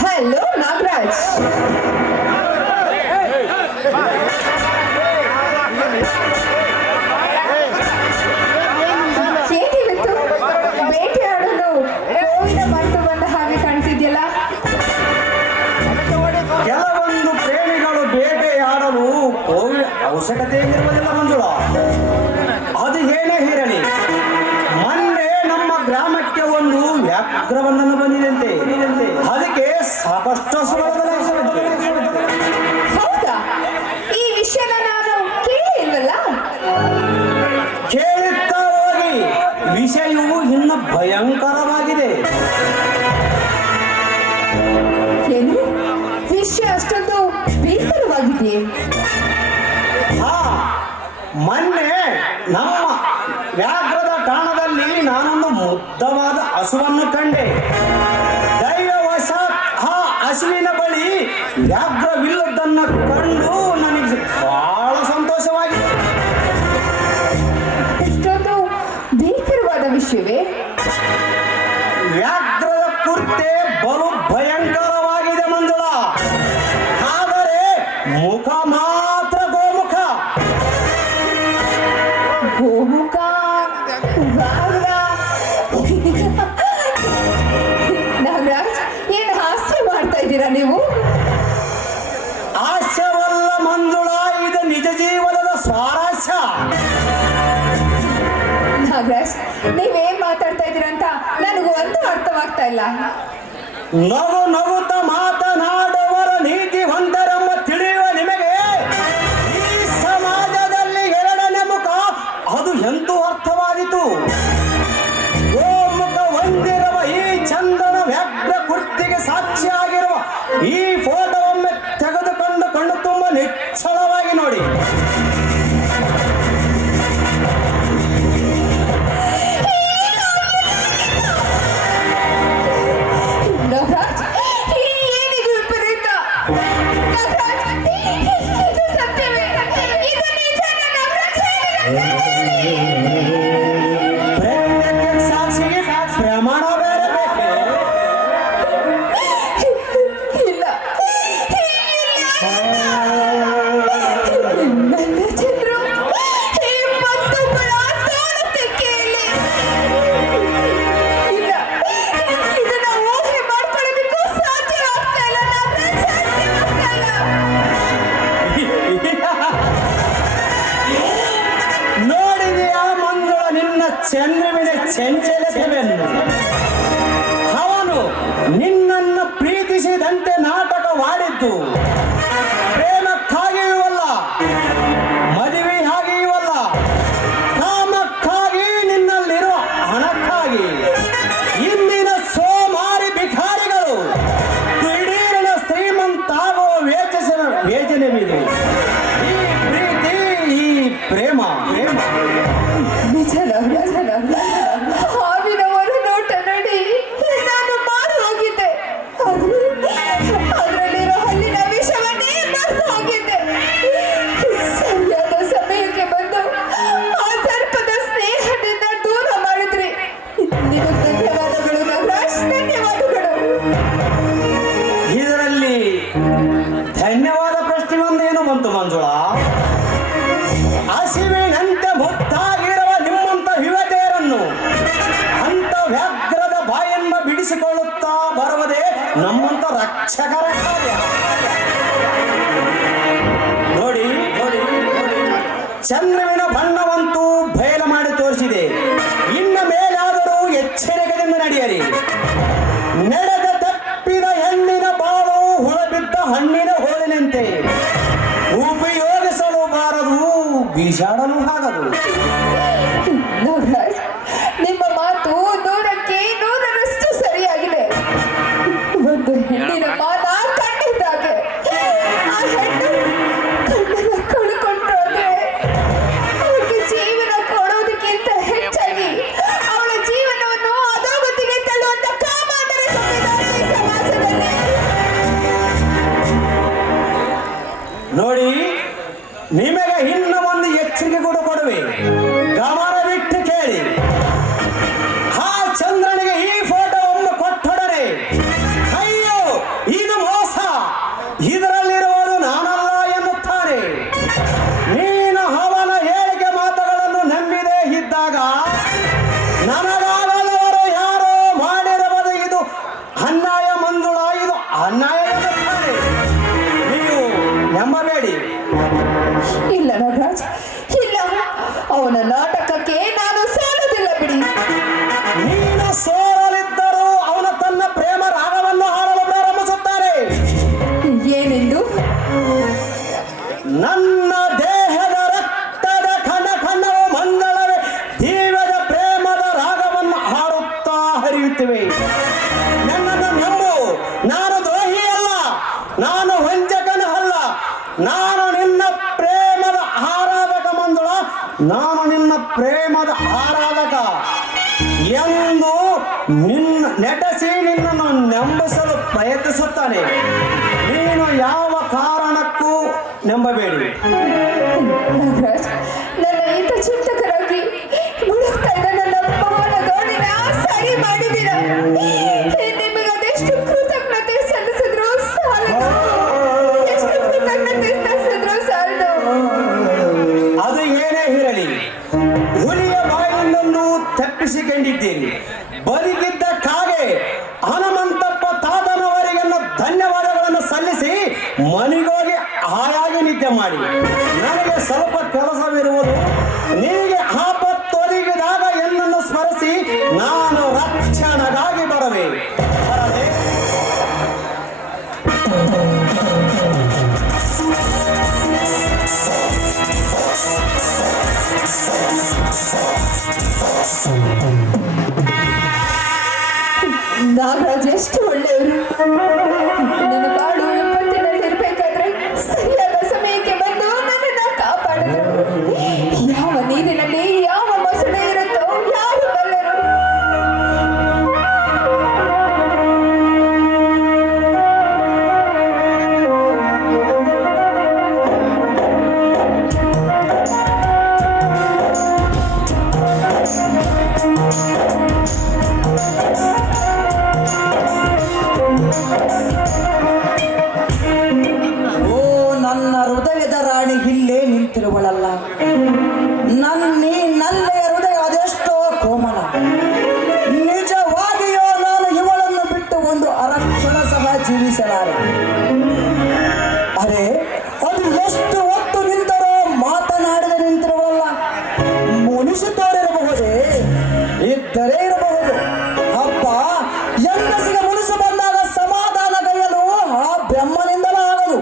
Hello Nagaraj. ಏನಿವತ್ತು ಬೇಟೆಯಾಡಲು ಕೋವಿನ ಮರೆತು ಬಂದ ಹಾಗೆ ಕಾಣಿಸಿದ್ಯಲ್ಲ? ಕೆಲವೊಂದು ಪ್ರೇಮಿಗಳು ಬೇಟೆಯಾಡಲು ಕೋವಿನ ಅವಶ್ಯಕತೆ ಇರುವುದಿಲ್ಲ ಮಂಜುಳ. ಅದು ಏನೇ ಇರಲಿ, ಮೊನ್ನೆ ನಮ್ಮ ಗ್ರಾಮಕ್ಕೆ ಒಂದು ವ್ಯಾಘ್ರವೊಂದನ್ನು ಬಂದಿದಂತೆ. ಅದಕ್ಕೆ ಸಾಕಷ್ಟು ಹೌದಾ? ಈ ವಿಷಯನ ನಾನು ಕೇಳಿಲ್ವಲ್ಲ? ಕೇಳುತ್ತಾ ಹೋಗಿ, ವಿಷಯವು ಇನ್ನು ಭಯಂಕರವಾಗಿದೆ. ಏನು ವಿಷಯ ಅಷ್ಟೊಂದು ಭೀಕರವಾಗಿದೆಯೇ? ಹಾ, ಮೊನ್ನೆ ನಮ್ಮ ವ್ಯಾಘ್ರದ ಠಾಣದಲ್ಲಿ ನಾನೊಂದು ಮುಗ್ಧವಾದ ಹಸುವನ್ನು ಕಂಡೆ. ದೈವವಶಾತ್ ಆ ಹಸುವಿನ ಬಳಿ ವ್ಯಾಘ್ರವಿಲ್ಲದನ್ನು ಕಂಡು ನನಗೆ ಬಹಳ ಸಂತೋಷವಾಗಿದೆ. ಇಷ್ಟೊಂದು ಭೀಕರವಾದ ವಿಷಯವೇ? ವ್ಯಾಘ್ರದ ಕುರ್ತೆ ಬಲು ಭಯಂಕರವಾಗಿದೆ ಮಂಜುಳ. ಆದರೆ ಮುಖ ಮಾತ್ರ ಗೋಮುಖ. ಗೋಮುಖ ವ್ಯಾಘ್ರ. ನಾಗರಾಜ್, ಏನು ಹಾಸ್ಯ ಮಾಡ್ತಾ ಇದ್ದೀರಾ ನೀವು? ಹಾಸ್ಯವಲ್ಲ ಮಂಜುಳ, ಇದು ನಿಜ ಜೀವನದ ಸ್ವಾರಸ್ಯ. ನಾಗರಾಜ್, ನೀವೇನ್ ಮಾತಾಡ್ತಾ ಇದ್ದೀರಂತ ನನಗೂ ಅಂತೂ ಅರ್ಥವಾಗ್ತಾ ಇಲ್ಲ. ನಗು ನಗುತ್ತ ಮಾತನಾಡುವರ ನೀತಿವಂತರೆಂಬ ತಿಳಿಯುವ ನಿಮಗೆ ಈ ಸಮಾಜದಲ್ಲಿ ಎರಡನೇ ಮುಖ ಅದು ಎಂತೂ ಅರ್ಥವಾದಿತು. ಗೋಮುಖ ಹೊಂದಿರುವ ಈ ಚಂದನ ವ್ಯಾಘ್ರ ಕುರ್ತಿಗೆ ಸಾಕ್ಷಿಯಾಗಿರುವ ಈ ಫೋಟೋವೊಮ್ಮೆ ತೆಗೆದುಕೊಂಡು ಕಣ್ಣು ತುಂಬ ನಿಚ್ಚಳವಾಗಿ ನೋಡಿ. ನಾಗರಾಜ್, ಏನಿದು ವಿಪರೀತ? ನಾಗರಾಜ್, ಇದು ಸತ್ಯವೇ? ಇದು ನಿಜನಾ ನಾಗರಾಜ್? ಪ್ರೇಮಕ್ಕೆ ಸಾಕ್ಷಿಗೆ ಪ್ರಮಾಣ ಬೇರೆ ಬೇಕೆ? ಇಲ್ಲ, ನನ್ನ ಚಂದ್ರು ಈ ಮತ್ತೊಬ್ಬಳ ತೋಳತೆ ಕೇಳಿ. ಇಲ್ಲ, ಇದನ್ನ ಊಹೆ ಮಾಡ್ಕೊಳ್ಳೋದಕ್ಕೂ ಸಾಧ್ಯವಾಗ್ತಾ ಇಲ್ಲ ನಾಗರಾಜ್, ಸಾಧ್ಯವಾಗ್ತಾ ಇಲ್ಲ. ನೋಡಿದೆಯಾ ಮಂಜುಳ ನಿನ್ನ ಚಂದ್ರವಿನ ಚಂಚಲತೆಯನ್ನು? ಅವನು ನಿನ್ನನ್ನು ಪ್ರೀತಿಸಿದಂತೆ ನಾಟಕವಾಡಿದ್ದು ಪ್ರೇಮಕ್ಕಾಗಿಯೂ ಅಲ್ಲ, ಮದುವೆ ಆಗಿಯೂ ಅಲ್ಲ, ಕಾಮಕ್ಕಾಗಿ, ನಿನ್ನಲ್ಲಿರುವ ಹಣಕ್ಕಾಗಿ. ಇಂದಿನ ಸೋಮಾರಿ ಭಿಕಾರಿಗಳು ದಿಢೀರಿನ ಶ್ರೀಮಂತಾಗುವ ವೇಚನವಿದೆ. ಈ ಪ್ರೀತಿ, ಈ ಪ್ರೇಮ ನಿಜ ನಾಗರಾಜ್, ಹಾವಿನ ಹೊರ ನೋಟ ನೋಡಿ ನಾನು ಮಾರು ಹೋಗಿದ್ದೆ. ಅದರಲ್ಲಿರೋ ಹಲ್ಲಿನ ವಿಷವನ್ನೇ ಮರೆತು ಹೋಗಿದ್ದೆ. ಸರಿಯಾದ ಸಮಯಕ್ಕೆ ಬಂದು ಆ ಸರ್ಪದ ಸ್ನೇಹದಿಂದ ದೂರ ಮಾಡಿದ್ರಿ. ನಿಮಗೆ ಧನ್ಯವಾದಗಳು ನಾಗರಾಜ್, ಧನ್ಯವಾದಗಳು. ಇದರಲ್ಲಿ ಧನ್ಯವಾದ ಪ್ರಶ್ನೆ ಒಂದೇನು ಬಂತು ಮಂಜುಳ? ಹಸಿವಿನಂತೆ ಮುತ್ತಾಗಿರುವ ನಿಮ್ಮಂತ ಯುವತಿಯರನ್ನು ಅಂತ ವ್ಯಾಘ್ರದ ಬಾಯನ್ನು ಬಿಡಿಸಿಕೊಳ್ಳುತ್ತಾ ಬರುವುದೇ ನಮ್ಮಂತ ರಕ್ಷಕರ ಕಾರ್ಯ. ನೋಡಿ, ಚಂದ್ರವಿನ ಬಣ್ಣವಂತೂ ಬಯಲು ಮಾಡಿ ತೋರಿಸಿದೆ. ಇನ್ನ ಮೇಲಾದರೂ ಎಚ್ಚರಿಕೆಯಿಂದ ನಡೆಯಲಿ. ನಡೆದ ತಪ್ಪಿದ ಹೆಣ್ಣಿನ ಬಾಳು ಹೊರಬಿದ್ದ ಹಣ್ಣಿನ ಹೋಳಿನಂತೆ ಉಪಯೋಗಿಸಲು ಬಾರದು, ಬೀಸಾಡಲು ಆಗದು. ನಾಗರಾಜ್, ನಿಮ್ಮ ಮಾತು 100ಕ್ಕೆ 100ರಷ್ಟು ಸರಿಯಾಗಿದೆ. ಒಂದು ಹೆಣ್ಣಿನ ಮಾತ ಕಂಡಿದ್ದಾಗೆ ಆ ಹೆಣ್ಣು ಕಣ್ಣನ್ನು ಕಳ್ಕೊಂಡ್ರೆ ಅವಳಿಗೆ ಜೀವನ ಕೊಡೋದಕ್ಕಿಂತ ಹೆಚ್ಚಾಗಿ ಅವಳ ಜೀವನವನ್ನು ಅಧೋಗತಿಗೆ ತಳ್ಳುವಂತ ಕಾಮಾಂಧರ ತುಂಬಿದ್ದಾರೆ ಈ ಸಮಾಜದಲ್ಲಿ. ನೋಡಿ, ನಿಮಗೆ ಇನ್ನು ಒಂದು ಎಚ್ಚರಿಕೆ ಕೂಡ ಕೊಡುವೆ, ಗಮನವಿಟ್ಟು ಕೇಳಿ. ಆ ಚಂದ್ರನಿಗೆ ಈ ಫೋಟೋ ಒಮ್ಮೆ ಕೊಟ್ಟೊಡನೆ ಅಯ್ಯೋ ನಾನು ನಿನ್ನ ಪ್ರೇಮದ ಆರಾಧಕ ಎಂದು ನೆಟಸಿ ನಿನ್ನನ್ನು ನಂಬಿಸಲು ಪ್ರಯತ್ನಿಸುತ್ತಾನೆ. ನೀನು ಯಾವ ಕಾರಣಕ್ಕೂ ನಂಬಬೇಡಿ. ನಾಗರಾಜ್, ನನ್ನ ಹಿತಚಿಂತಕರಾಗಿ ಹುಡುಕ್ತಾ ಇದ್ದ ನನ್ನ ಮಗನ ಗೋಣಿನ ಸರಿ ಮಾಡಿದ್ದೀರ. ನಿಮಗೆ ಅದೆಷ್ಟು ಕೃತಜ್ಞತೆ ಸಲ್ಲಿಸಿದ್ರು ಸಾಲದು. ಎಷ್ಟು ಕೃತಜ್ಞತೆ ಸಲ್ಲಿಸಿದ್ರು ಸಾಲದು. ಅದು ಏನೇ ಇರಲಿ, ಹುಲಿಯ ಬಾಯಿನನ್ನು ತಪ್ಪಿಸಿಕೊಂಡಿದ್ದೀರಿ. ಬದುಕಿದ್ದ ಕಾಗೆ ಹನುಮಂತಪ್ಪ ತಾತನವರಿಗೆಲ್ಲ ಧನ್ಯವಾದಗಳನ್ನು ಸಲ್ಲಿಸಿ ಮನೆಗೋಗಿ ಹಾಯಾಗಿ ನಿದ್ದೆ ಮಾಡಿ. ನನಗೆ ಸ್ವಲ್ಪ ಕೆಲಸವಿರುವುದು. ನಿನಗೆ ಆಪತ್ತೊದಗಿದಾಗ ಎನ್ನನ್ನು ಸ್ಮರಿಸಿ ನಾನು ರಕ್ಷಣೆಗಾಗಿ ಬರದೆ. ನಾಗರಾಜ್ ಎಷ್ಟು ಒಳ್ಳೆಯವರು. ನನ್ನ ಬಾಳು ವಿಪತ್ತಿನಲ್ಲಿರ್ಬೇಕಾದ್ರೆ ಸರಿಯಾದ ಸಮಯಕ್ಕೆ ಬಂದು ನನ್ನನ್ನ ಕಾಪಾಡಿದರು. ಯಾವ ನೀರಿನಲ್ಲಿ ಯಾವ ಮೊಸಳೆ ಇರುತ್ತೋ ಯಾರು ಬಲ್ಲರು. ಓ ನನ್ನ ಹೃದಯದ ರಾಣಿ ಇಲ್ಲೇ ನಿಂತಿರುವಳಲ್ಲ. ನನ್ನೆಯ ಹೃದಯ ಅದೆಷ್ಟೋ ಕೋಮಲ. ನಿಜವಾಗಿಯೋ ನಾನು ಇವಳನ್ನು ಬಿಟ್ಟು ಒಂದು ಅರಕ್ಷಣ ಸಹ ಜೀವಿಸಲಾರೆ. ಅರೆ, ಅದು ಎಷ್ಟು ಹೊತ್ತು ನಿಂತರೋ ಮಾತನಾಡದೆ ನಿಂತಿರುವಲ್ಲ. ಮುನಿಸುತ್ತೋರಿರಬಹುದೇ, ಇದ್ದರೆ ಇರಬಹುದು. ಅಪ್ಪ, ಹೆಂಗಸಿಗೆ ಮುನಿಸು ಬಂದಾಗ ಸಮಾಧಾನ ಗೈಯಲು ಆ ಬ್ರಹ್ಮನಿಂದಲೇ ಆಗದು.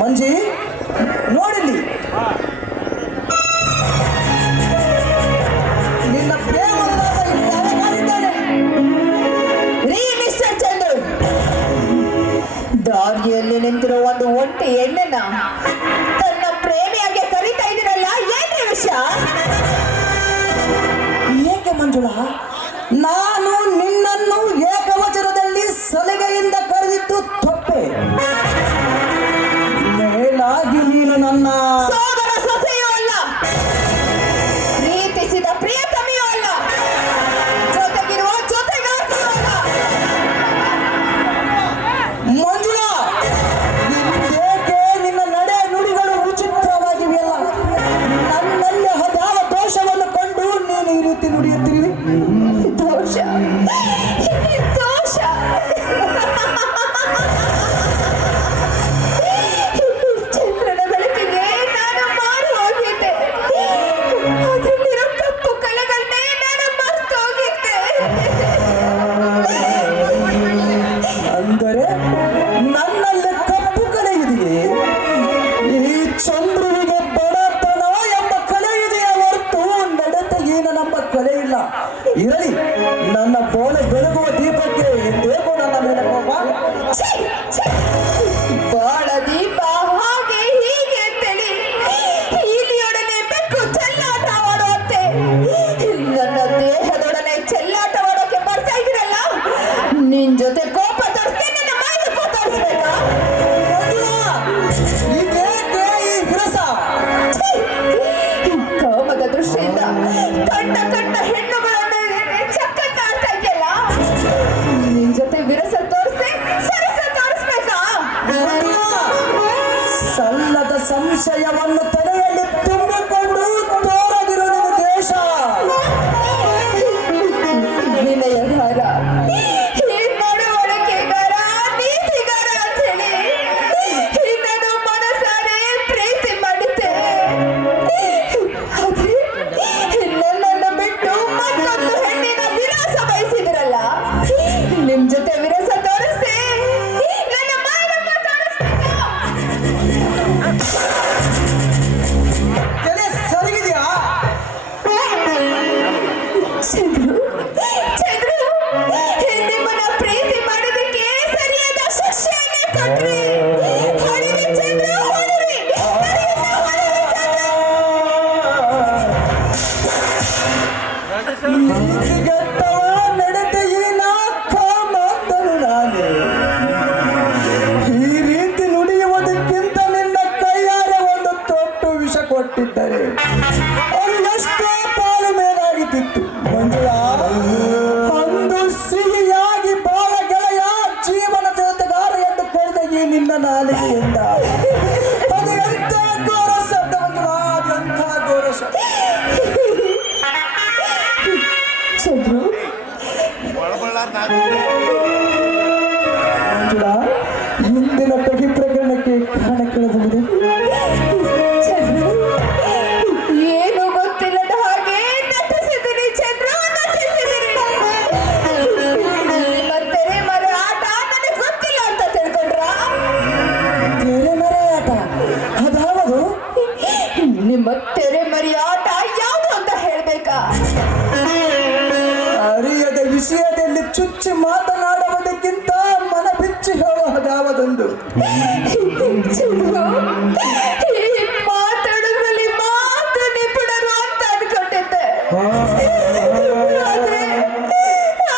ಮಂಜಿ, ನೋಡಿಲ್ಲಿ, ನಿನ್ನ ಪ್ರೇಮದ ದಾಸ ಇಲ್ಲಿ ಯಾವಾಗಿದ್ದಾನೆ? ರೀ ಮಿಸ್ಟರ್ ಚಂದ್ರು, ದಾರಿಯಲ್ಲಿ ನಿಂತಿರೋ ಒಂದು ಒಂಟಿ ಹೆಣ್ಣನ್ನ ತನ್ನ ಪ್ರೇಮಿಯಾಗಿ ಕರೀತಾ ಇದ್ದೀರಲ್ಲ, ಏನ್ರಿ ವಿಷಯ? ಏಕೆ ಮಂಜುಳಾ, ನಾನು ನಿನ್ನನ್ನು ಏಕವಚನದಲ್ಲಿ ಸಲಿಗೆಯಿಂದ ಕರೆದಿದ್ದು ತಪ್ಪೆ. ಮೇಲಾಗಿ ನೀನು ನನ್ನ ಸೋದರ ಸೊಸೆಯೂ ಅಲ್ಲ, ಪ್ರೀತಿಸಿದ ಪ್ರಿಯತಮಿಯೂ ಅಲ್ಲ, ಜೊತೆಗಿರುವ ಜೊತೆಗಾರ್ತಿಯೂ ಅಲ್ಲ. ಮಂಜುಳಾ, ಇದೇಕೆ ನಿನ್ನ ನಡೆ ನುಡಿಗಳು ವಿಚಿತ್ರವಾಗಿವೆಯಲ್ಲ? ನನ್ನಲ್ಲಿ ಅದಾವ ದೋಷವನ್ನು ಕಂಡು ನೀನು ಈ ರೀತಿ ನುಡಿಯುತ್ತೀರಿ? ದೋಷ ದೋಷ. ಚಂದ್ರನ ಬೆಳಕಿಗೆ ನಾನು ಮಾರು ಹೋಗಿದ್ದೆ. ಅದರಲ್ಲಿರೋ ಕಪ್ಪು ಕಲೆಗಳನ್ನೇ ನಾನು ಮರೆತು ಹೋಗಿದ್ದೆ. ಅಂದರೆ ನನ್ನಲ್ಲಿ ಕಪ್ಪು ಕಲೆ ಇದೆಯೇ? ಈ ಚಂದ್ರುವಿಗೆ ಬಡತನ ಎಂಬ ಕಲೆ ಇದೆಯೇ ಹೊರತು ನಡತೆ ಏನನೆಂಬ ಕಲೆ ಇಲ್ಲ. ಇರಲಿ, ನನ್ನ ಬೋಳೆ ಬೆಳಗುವ ದೀಪಕ್ಕೆ ಇದೇಕೋ ನನ್ನ ಮೇಲೆ ಕೋಪ? ಛೀ, ಛೀ. ಬಾಳ ದೀಪ ಹಾಗೆ ಹೀಗೆ ಅಂತೇಳಿ ಇಲಿಯೊಡನೆ ಬೆಕ್ಕು ಚೆಲ್ಲಾಟವಾಡುವಂತೆ ನನ್ನ ದೇಹದೊಡನೆ ಚೆಲ್ಲಾಟವಾಡೋಕೆ ಬರ್ತಾ ಇದ್ದೀರಲ್ಲ, ನಿನ್ ಜೊತೆ ಕೋಪ ತೋರಿಸ್ತೀನಿ, ನಿನ್ನ ಮೈಗೆ ಕೋಪ ತೋರಿಸ್ಬೇಕಾ? ಇದೇಕೆ ಈ ವಿರಸ? ಛೀ. ಕಾಮದ ದೃಷ್ಟಿಯಿಂದ ಕಣ್ಣ ಕಣ್ಣ ಹೆಣ್ಣುಗಳನ್ನು ಚಕ್ಕಟ್ಟಾಡ್ತಾ ಇದೆಯಲ್ಲ, ನಿನ್ ಜೊತೆ ವಿರಸ ತೋರಿಸಿ ಸರಸ ತೋರಿಸ್ಬೇಕಾ? ಸಲ್ಲದ ಸಂಶಯವನ್ನು ತಲೆಯಲ್ಲಿ ತುಂಬಿಕೊಂಡು ತೋರದಿರುವ ದೇಶ. ವಿನಯಗಾರ, ಈ ನಡವಳಿಕೆಗಾರ, ನೀತಿಗಾರ ಅಂತ ಹೇಳಿ ನಾನು ಮನಸಾರೆ ಪ್ರೀತಿ ಮಾಡಿದ್ದೆ. ಆದ್ರೆ ನನ್ನನ್ನು ಬಿಟ್ಟು ಮತ್ತೊಂದು ಹೆಣ್ಣಿನ ವಿಲಾಸ ಬಯಸಿದಿರಲ್ಲ, ನಿಮ್ ಜೊತೆ ವಿರಸ ತೋರಿಸಿ ನನ್ನ ಮಾನವ ತೋರಿಸ್ಬೇಕಾ? ತಲೆ ಸರಿಗಿದೆಯಾ? ಚಂದ್ರು, ಚಂದ್ರು, ನಿಮ್ಮನ್ನ ಪ್ರೀತಿ ಮಾಡೋದಕ್ಕೆ ಸರಿಯಾದ ಶಿಕ್ಷೆಯನ್ನೇ ಕೊಟ್ರಿ. ಹೊಡಿರಿ ಚಂದ್ರು, ಹೊಡಿರಿ. ಹೊಡಿರಿ, ಹೊಡಿರಿ. ಮಂಜುಳಾ, ಇಂದಿನ ಕಹಿ ಪ್ರಕರಣಕ್ಕೆ ಕಾರಣ ಕೇಳಬಹುದು? ಏನು ಗೊತ್ತಿಲ್ಲದ ಹಾಗೆ ನಟಿಸಿದಿರಿ ಚಂದ್ರ, ನಟಿಸಿದಿರಿ. ನಿಮ್ಮ ತೆರೆಮರೆ ಆಟ ನನಗೆ ಗೊತ್ತಿಲ್ಲ ಅಂತ ತಿಳ್ಕೊಂಡ್ರಾ? ತೆರೆಮರೆ ಆಟ ಅದಾವುದು? ನಿಮ್ಮ ತೆರೆಮರೆ ಆಟ ಯಾವುದು ಅಂತ ಹೇಳ್ಬೇಕಾ? ಅರಿಯದ ವಿಷಯದಲ್ಲಿ ಚುಚ್ಚಿ ಮಾತನಾಡುವುದಕ್ಕಿಂತ ಮನ ಬಿಚ್ಚಿ ಹೇಳುವುದಾವದೊಂದು. ಚಂದ್ರು, ಈ ಮಾತಾಡೋದ್ರಲ್ಲಿ ಮಾತ್ರ ನಿಪುಣರು ಅಂತ ಅನ್ಕೊಂಡಿದ್ದೆ.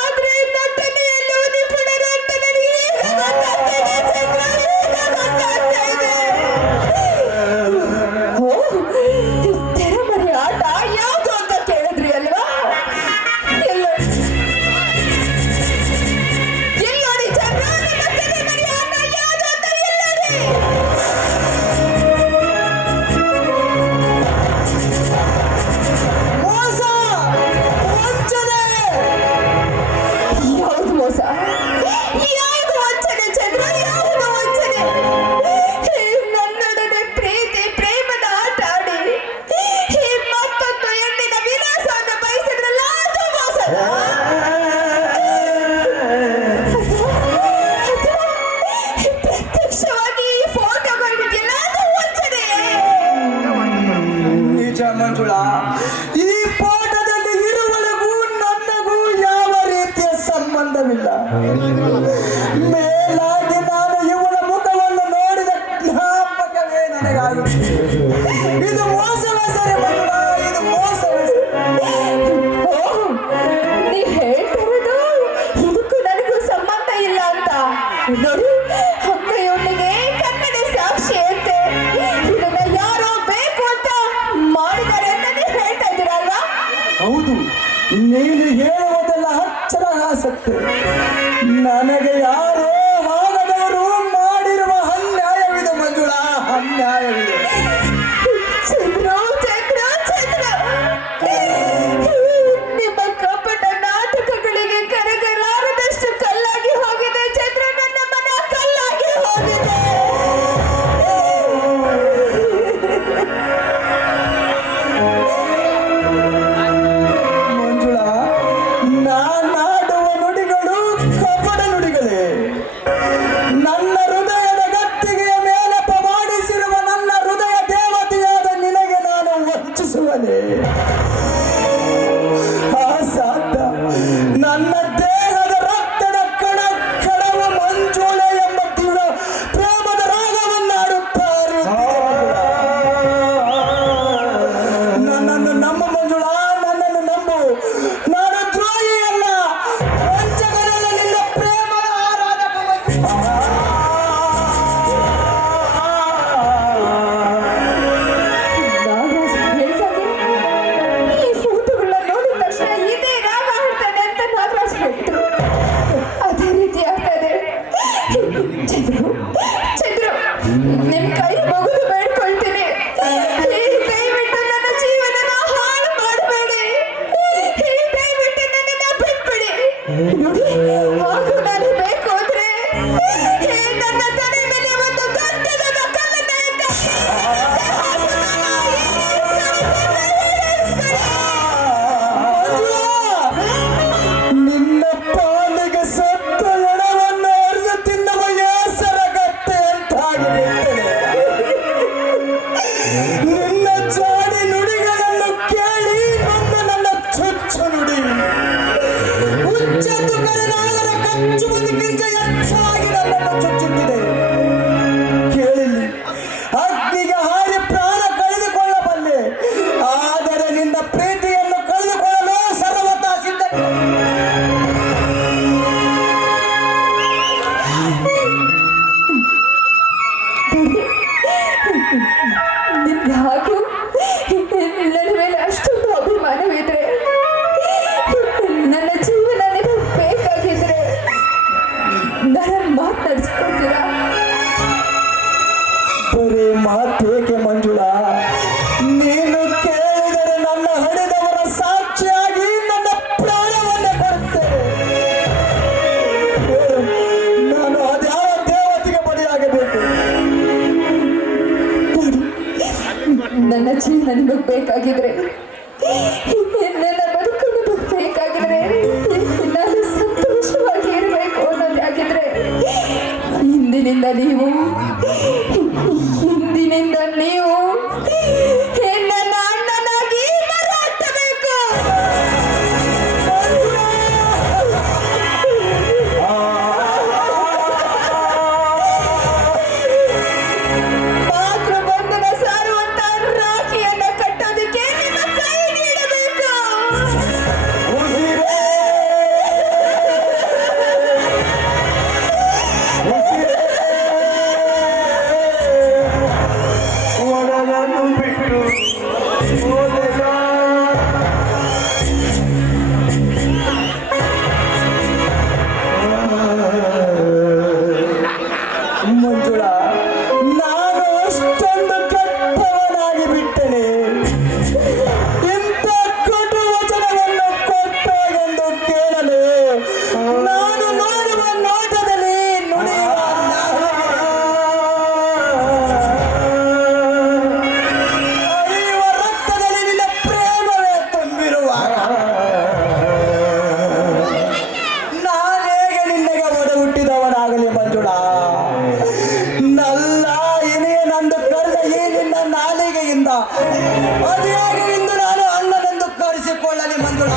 ಆದ್ರೆ ನಟನೆಯಲ್ಲೂ ನಿಪುಣರು ಅಂತ ನನಗೆ ಈಗ ಗೊತ್ತಾಗ್ತಿದೆ ಚಂದ್ರ, ಈಗ ಗೊತ್ತಾಗ್ತಾ ಇದೆ. ಓ, ತೆರೆಮರೆ ಆಟ ಯಾವುದು ಅಂತ ಕೇಳಿದ್ರಿ ಅಲ್ವಾ? ಎಲ್ಲೋಡಿ ಚಂದ್ರ, ನಿಮ್ಮ ತೆರೆಮರೆ ಆಟ ಯಾವುದು ಅಂತ ಎಲ್ಲೋಡಿ. ಮೋಸ, ವಂಚನೆ. ಯಾವುದು ಮೋಸ? ಯಾವುದು ವಂಚನೆ ಚಂದ್ರ, ಯಾವುದು ವಂಚನೆ? ನನ್ನೊಡನೆ ಪ್ರೀತಿ ಪ್ರೇಮದ ಆಟ ಆಡಿ ಈ ಮತ್ತೊಂದು ಹೆಣ್ಣಿನ ವಿಲಾಸವನ್ನು ಬಯಸಿದ್ರಲ್ಲ, ಅದು ಮೋಸನ? ಪ್ರತ್ಯಕ್ಷವಾಗಿ ಈ ಫೋಟೋಗಳಿದೆಯಲ್ಲ, ಅದು ವಂಚನೆ. ನಿಜ ಮಂಜುಳಾ, ಈ ಫೋಟೋದಲ್ಲಿ ಇರುವವರೆಗೂ ನನಗೂ ಯಾವ ರೀತಿಯ ಸಂಬಂಧವಿಲ್ಲ. ಮೇಲಾಗಿ ನಾನು ಇವಳ ಮುಖವನ್ನು ನೋಡಿದ ಜ್ಞಾಪಕವೇ ನನಗಾಗುತ್ತೆ. ಇದು ಮೋಸವೇ ಸರಿ ಮಂಜುಳಾ, ಇದು ಮೋಸವೇ ಸರಿ. ನೀ ಹೇಳ್ತಿರೋದು ಇದಕ್ಕೂ ನನಗೂ ಸಂಬಂಧ ಇಲ್ಲ ಅಂತ ನೋಡಿ. ಅಕ್ಕೆಯೊಂದಿಗೆ ಕನ್ನಡಿ ಸಾಕ್ಷಿ ಅಂತೆ. ಇದನ್ನ ಯಾರೋ ಬೇಕು ಅಂತ ಮಾಡಿದ್ದಾರೆ ಅಂತ ನೀವು ಹೇಳ್ತಾ ಇದ್ದೀರಲ್ವಾ? ಹೌದು, ನೀನು ಹೇಳುವುದೆಲ್ಲ ಅಕ್ಷರ ಆಸಕ್ತಿ. ನನಗೆ ಯಾರೋ ಆಗದವರು ಮಾಡಿರುವ ಅನ್ಯಾಯವಿದೆ ಮಂಜುಳಾ, ಅನ್ಯಾಯವಿದೆ. ಚಂದ್ರ ಚಂದ್ರ ಚಂದ್ರ, ನಿಮ್ಮ ಕಪಟ ನಾಟಕಗಳಿಗೆ ಕರಗಲಾರದಷ್ಟು ಕಲ್ಲಾಗಿ ಹೋಗಿದೆ ಚಂದ್ರ, ನನ್ನ ಮನ ಕಲ್ಲಾಗಿ ಹೋಗಿದೆ. ಮಂಜುಳಾ, ನಾನಾಡುವ ನುಡಿಗಳು ಕಪಟ ನುಡಿಗಳೇ. ನನ್ನ ಹೃದಯದ ಗತ್ತಿಗೆಯ ಮೇಲೆ ಪವಾಡಿಸಿರುವ ನನ್ನ ಹೃದಯ ದೇವತೆಯಾದ ನಿನಗೆ ನಾನು ವಂಚಿಸುವನೆ? ಅಸಾಧ್ಯ. ನನ್ನ ದೇಹದ ರಕ್ತದ ಕಣ ಕಣವ ಮಂಜುಳೆ ಎಂಬ ತೀವ್ರ ಪ್ರೇಮದ ರಾಗವನ್ನಾಡುತ್ತಾರೆ. ನನ್ನನ್ನು ನಂಬು ಮಂಜುಳಾ, ನನ್ನನ್ನು ನಂಬು. ನಾನು ದ್ರೋಹಿ ಅಲ್ಲ, ವಂಚಕನಲ್ಲ, ನಿನ್ನ ಪ್ರೇಮದ ಆರಾಧಕ ಮಂಜುಳಾ. ನಾಗರಾಜ್ ಹೇಳ್ದಾಗೆ ಈ ಫೋಟೋಗಳನ್ನ ನೋಡಿದ ತಕ್ಷಣ ಇದೇ ರಾಗ ಹೇಳ್ತಾನೆ ಅಂತ ನಾಗರಾಜ್ ಹೇಳ್ತಾರೆ. ಅದೇ ರೀತಿ ಆಗ್ತದೆ. ಚಂದ್ರು ಚಂದ್ರು, ನಿಮ್ ಕೈ ಮುಗಿದು ಬೇಡ್ಕೊಳ್ತೀನಿ, ದಯವಿಟ್ಟು ನನ್ನ ಜೀವನನ ಹಾಳು ಮಾಡಬೇಡಿ. ದಯವಿಟ್ಟು ನನ್ನನ್ನ ಬಿಟ್ಬಿಡಿ. ನೋಡಿ, ಹಾಗೂ ನಾನು ಬೇಕು ಅಂದ್ರೆ ನನ್ನ ತಲೆ ಮೇಲೆ ಒಂದು ಗಂಧದ ಕಲ್ಲನ್ನ ನಿನ್ನ ಪಾಲಿಗೆ ಸತ್ತ ಎಣವನ್ನು ಅರಿದು ತಿನ್ನುವ ಹೆಸರ ಗತ್ತೆ ಅಂತಾಗಿರುತ್ತದೆ. ನಿನ್ನ ಜಾಡಿ ನುಡಿಗಳನ್ನು ಕೇಳಿ ಬಂದು ನನ್ನ ಚುಚ್ಚು ನುಡಿ ಹುಚ್ಚತ್ತು ಕರೆನಾಗರ ಕಚ್ಚುವುದಕ್ಕಿಂತ ಹೆಚ್ಚಾಗಿ ನನ್ನನ್ನು ಚುಚ್ಚುತ್ತಿದೆ. ಕೇಳಿಲ್ಲಿ, ಅಗ್ನಿಗೆ ಹಾರಿ ಪ್ರಾಣ ಕಳೆದುಕೊಳ್ಳಬಲ್ಲೆ, ಆದರೆ ನಿನ್ನ ಪ್ರೀತಿಯನ್ನು ಕಳೆದುಕೊಳ್ಳಲು ಸರ್ವತಾ ಸಿದ್ಧ. ನಿಮ್ಗೆ ಹಾಗೂ ನನ್ನ ಮೇಲೆ ಅಷ್ಟೊಂದು ಅಭಿಮಾನವಿದ್ರೆ, ನನ್ನ ಜೀವನ ನಿಮಗೆ ಬೇಕಾಗಿದ್ರೆ ನನಗೆ ಬೇಕಾಗಿದ್ರೆ ನನ್ನ ಬದುಕನ್ನು ಬೇಕಾಗಿದ್ರೆ ನಾನು ಸಂತೋಷವಾಗಿ ಇರಬೇಕು ಅನ್ನೋದಾಗಿದ್ರೆ ಇಂದಿನಿಂದ ನೀವು ನನ್ನ ಅಣ್ಣನಾಗಿ ಮಾತಾಡಬೇಕು. ಮಾತೃಬಂಧನ ಸಾರುವಂತ ರಾಖಿಯನ್ನ ಕಟ್ಟೋದಕ್ಕೆ ನಿಮ್ಮ ಕೈ ನೀಡಬೇಕು. ಮಂಜುಳ, ನಾನು ಅಷ್ಟೊಂದು ಕೆಟ್ಟವನಾಗಿ ಬಿಟ್ಟೆನೆ. ಇಂಥ ಕಟು ವಚನವನ್ನು ಕೊಟ್ಟಾಗೆಂದು ಕೇಳಲು ನಾನು ನೋಡುವ ನೋಟದಲ್ಲಿ ನುಡಿಯುವ ಅರಿಯುವ ರಕ್ತದಲ್ಲಿ ನಿನ್ನ ಪ್ರೇಮವೇ ತುಂಬಿರುವಾಗ ನಾನೇಗೆ ನಿನ್ನಗೆ ಒಡ ಹುಟ್ಟಿದವನಾಗಲಿ ಮಂಜುಳ? ನಲ್ಲ ಇನಿಯ ನಂದು ಕರೆದ ಈ ನಿನ್ನ ನಾಲಿಗೆಯಿಂದ ಅದೇಗೆ ಇಂದು ನಾನು ಅಣ್ಣನೆಂದು ಕರೆಸಿಕೊಳ್ಳಲಿ ಮಂಜುಳ?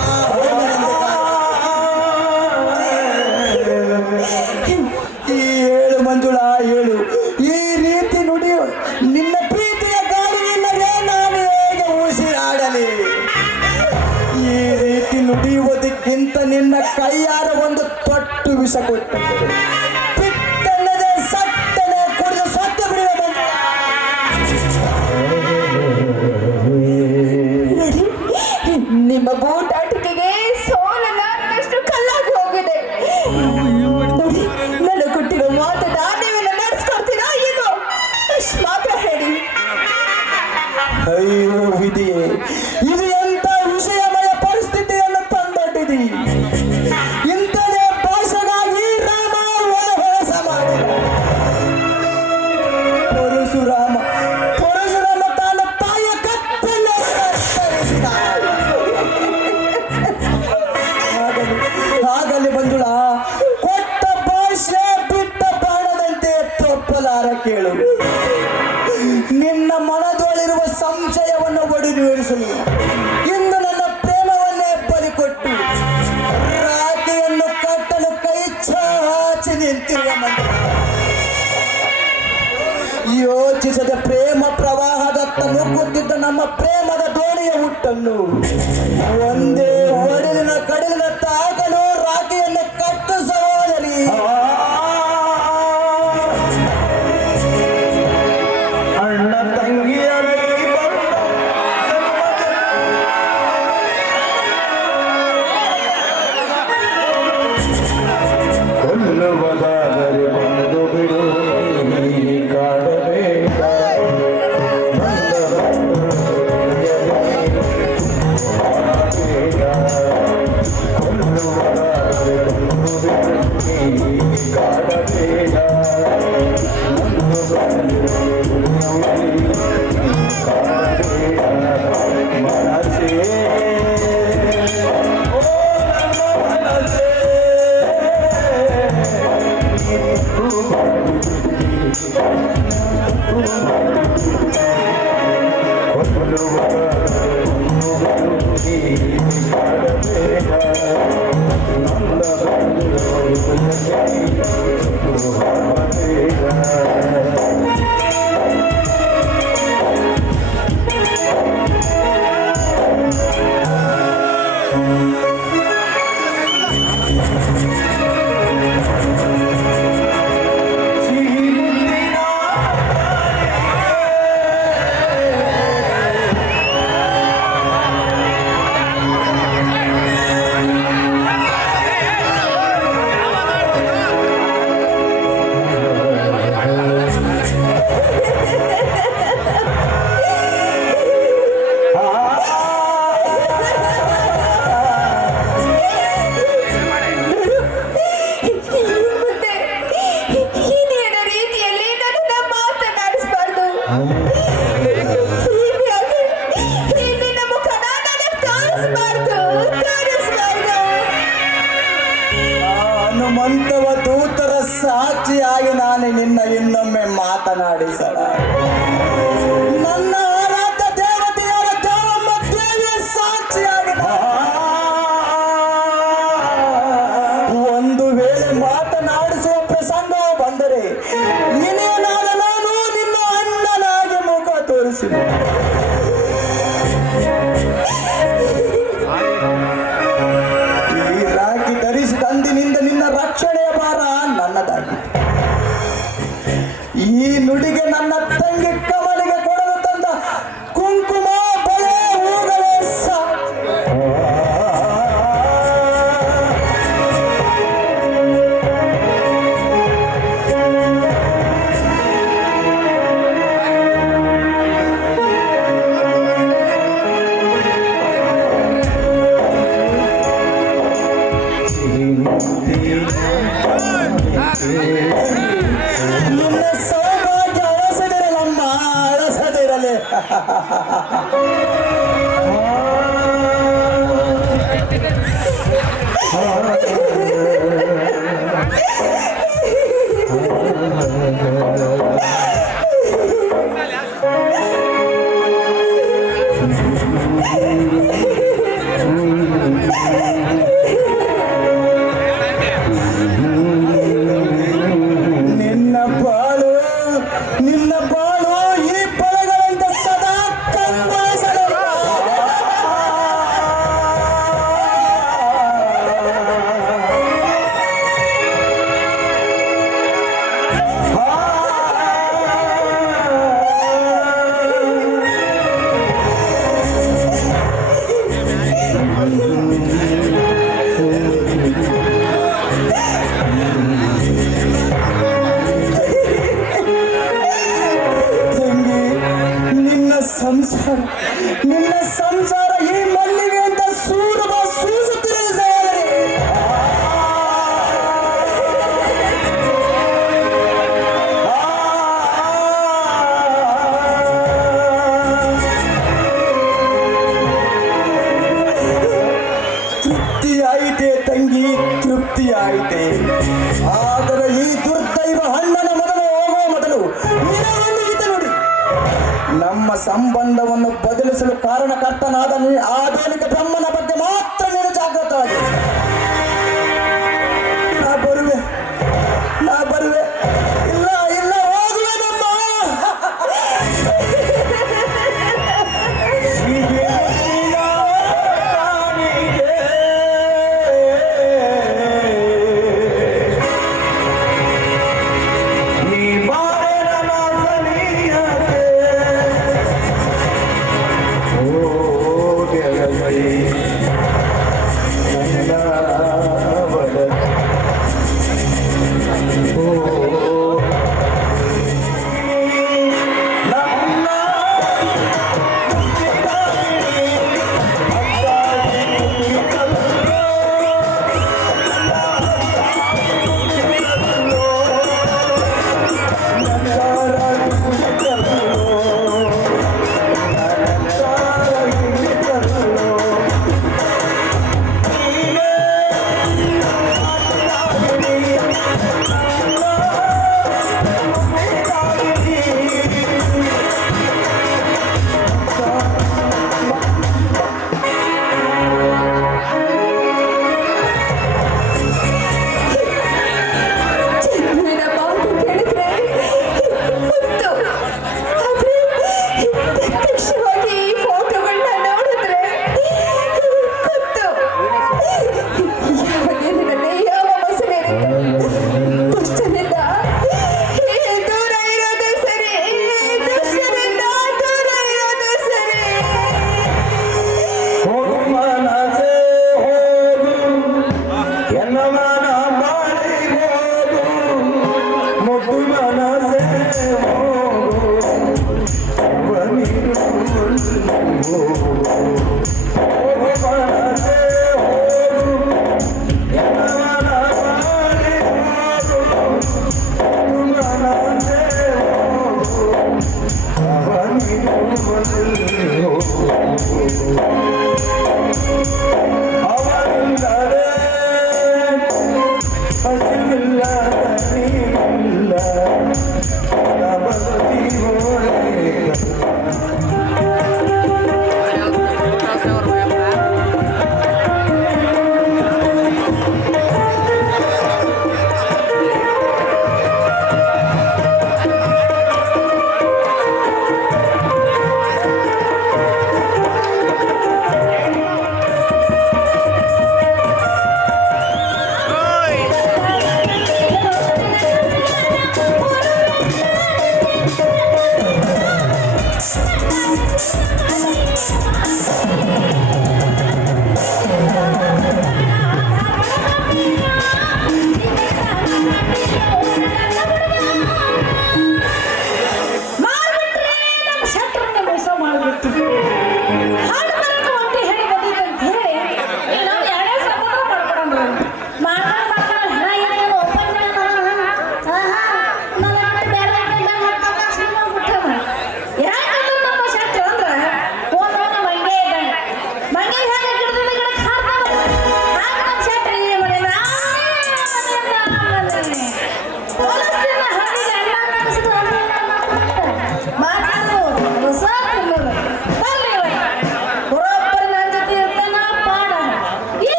ಈ ಹೇಳು ಮಂಜುಳ, ಹೇಳು. ಈ ರೀತಿ ನುಡಿ ನಿನ್ನ ಪ್ರೀತಿಯ ಗಾಳಿಯಿಲ್ಲದೆ ನಾನು ಹೇಗೆ ಉಸಿರಾಡಲಿ? ಈ ರೀತಿ ನುಡಿಯುವುದಕ್ಕಿಂತ ನಿನ್ನ ಕೈಯಾರ ಒಂದು ತೊಟ್ಟು ವಿಷ ಕೊಟ್ಟು ಪಿಟ್ಟಲ್ಲದೆ ಸಟ್ಟನೆ ಕುಡಿದು ಸತ್ತು ಬಿಡುವ ಮಂಜುಳ. ನೋಡಿ, ನಿಮ್ಮ ಬೂಟಾಟಿಕೆಗೆ ಸೋಲಲಾರದಷ್ಟು ಕಲ್ಲಾಗಿ ಹೋಗಿದೆ. ನೋಡಿ, ನನ್ನ ಕೊಟ್ಟಿರೋ ಮಾತು ದಾನ್ಯವನ್ನು ನಡೆಸ್ಕೊಡ್ತೀರಾ ಏನು? ಅಷ್ಟು ಮಾತ್ರ ಹೇಳಿ. ಅಯ್ಯೋ ವಿಧಿಯೇ, ಇದು ಎಂತ ವಿಷಯಮಯ ಪರಿಸ್ಥಿತಿಯನ್ನು ತಂದೊಡ್ಡಿದಿ. ಇಂಥದೇ ಭಾಷೆಗಾಗಿ ರಾಮ ವನವಾಸ ಮಾಡಿದ. ಪರಶುರಾಮ ತಾನ ತಾಯಿಯ ಕತ್ತನ್ನು ಕತ್ತರಿಸಿದ. ಆಗಲಿ ಮಂಜುಳ, ಕೊಟ್ಟ ಭಾಷೆ ಬಿಟ್ಟ ಬಾಣದಂತೆ ತಪ್ಪಲಾರ ಕೇಳು. ನಿನ್ನ ಮನದೊಳಿರುವ ಸಂಶಯವನ್ನು ಒಡೆದುವರಿಸಲು ಇಂದು ನನ್ನ ಪ್ರೇಮವನ್ನೇ ಬಲಿಕೊಟ್ಟು ರಾಖಿಯನ್ನು ಕಟ್ಟಲು ಕೈ ಚಾಚಿ ನಿಂತಿರುವ ಮಂಜುಳ. ಯೋಚಿಸದ ಪ್ರೇಮ ಪ್ರವಾಹದತ್ತ ನುಗ್ಗುತ್ತಿದ್ದ ನಮ್ಮ ಪ್ರೇಮದ ದೋಣಿಯ ಹುಟ್ಟನ್ನು ಒಂದೇ ಒಡಲಿನ ಕಡಲಿನ ತಾಗಲು ರಾಖಿಯನ್ನು ಕಟ್ಟು ಸಹೋದರಿ. ಅಣ್ಣ ತಂಗಿಯರ ಕೊಲ್ಲುವುದಾದರೆ ಬಂದು ಬಿಡು, ನೀ ಕಾಡಬೇಡ. ಕೊಲ್ಲುವುದಾದರೆ ಬಂದು ಬಿಡು, ನೀ ಕಾಡಬೇಡ. ಮನಸೇ ದೇವದೂತರ ಸಾಕ್ಷಿಯಾಗಿ ನಾನು ನಿನ್ನ ಇನ್ನೊಮ್ಮೆ ಮಾತನಾಡಿಸಲ. ನನ್ನ ಆರಾಧ್ಯ ದೇವತೆಯಾದ ದೇವಮ್ಮ ದೇವಿಯ ಸಾಕ್ಷಿಯಾಗಿ ಒಂದು ವೇಳೆ ಮಾತನಾಡಿಸುವ ಪ್ರಸಂಗ ಬಂದರೆ ಇನ್ನೇನಾದ ನಾನು ನಿನ್ನ ಅಣ್ಣನಾಗಿ ಮುಖ ತೋರಿಸಿದ. ಈ ರಾಖಿ ಧರಿಸಿದಂದಿನಿಂದ ನಿನ್ನ ರಕ್ಷಣೆಯ ಭಾರ ನನ್ನದಾಗಿ. ಈ ನುಡಿಗೆ ನನ್ನ ತಂಗಿ ಕಮಲಿಗೆ ಕೊಡಲು ತಂದ ಕುಂಕುಮ ಬಳೆ ಹೂಗಳೇ ನಿನ್ನ ಸೌಭಾಗ್ಯ ಅಳಸದಿರಲಮ್ಮ, ಅಳಸದಿರಲಿ. ನಿನ್ನ ಬಾಳು ಈ ಬಳೆಗಳಂತೆ ಸದಾ ಕಂಗೊಳಿಸಲಿಲ್ಲ. ನಿನ್ನ ಸಂಸಾರ ಈ ಮಲ್ಲಿಗೆ ಅಂತ ಸೂಸುತ್ತಿರಲಿ ಸಹೋದರಿ. ತೃಪ್ತಿ ಆಯಿತೆ ತಂಗಿ, ತೃಪ್ತಿ ಆಯಿತೆ. ಆದರೆ ಈ ದುರ್ದೈವ ಹಣ್ಣನ ಮೊದಲು ಹೋಗುವ ಮೊದಲು ನಿನಗೊಂದು ಹಿತ ನೋಡಿ. ನಮ್ಮ ಸಂಬಂಧವನ್ನು ಬದಲಿಸಲು ಕಾರಣಕರ್ತನಾದ ಆಧುನಿಕ ಬ್ರಹ್ಮನ ಬಗ್ಗೆ ಮಾತ್ರ ನೀನು ಜಾಗೃತವಾಗಿ. ನಾ ಬರುವೆ, ಇಲ್ಲ ಇಲ್ಲ ಹೋಗುವೆ ನಮ್ಮ. ಇಲ್ಲ ನೀವಿಲ್ಲ ಭಕ್ತಿ ಹೋರಾಟ.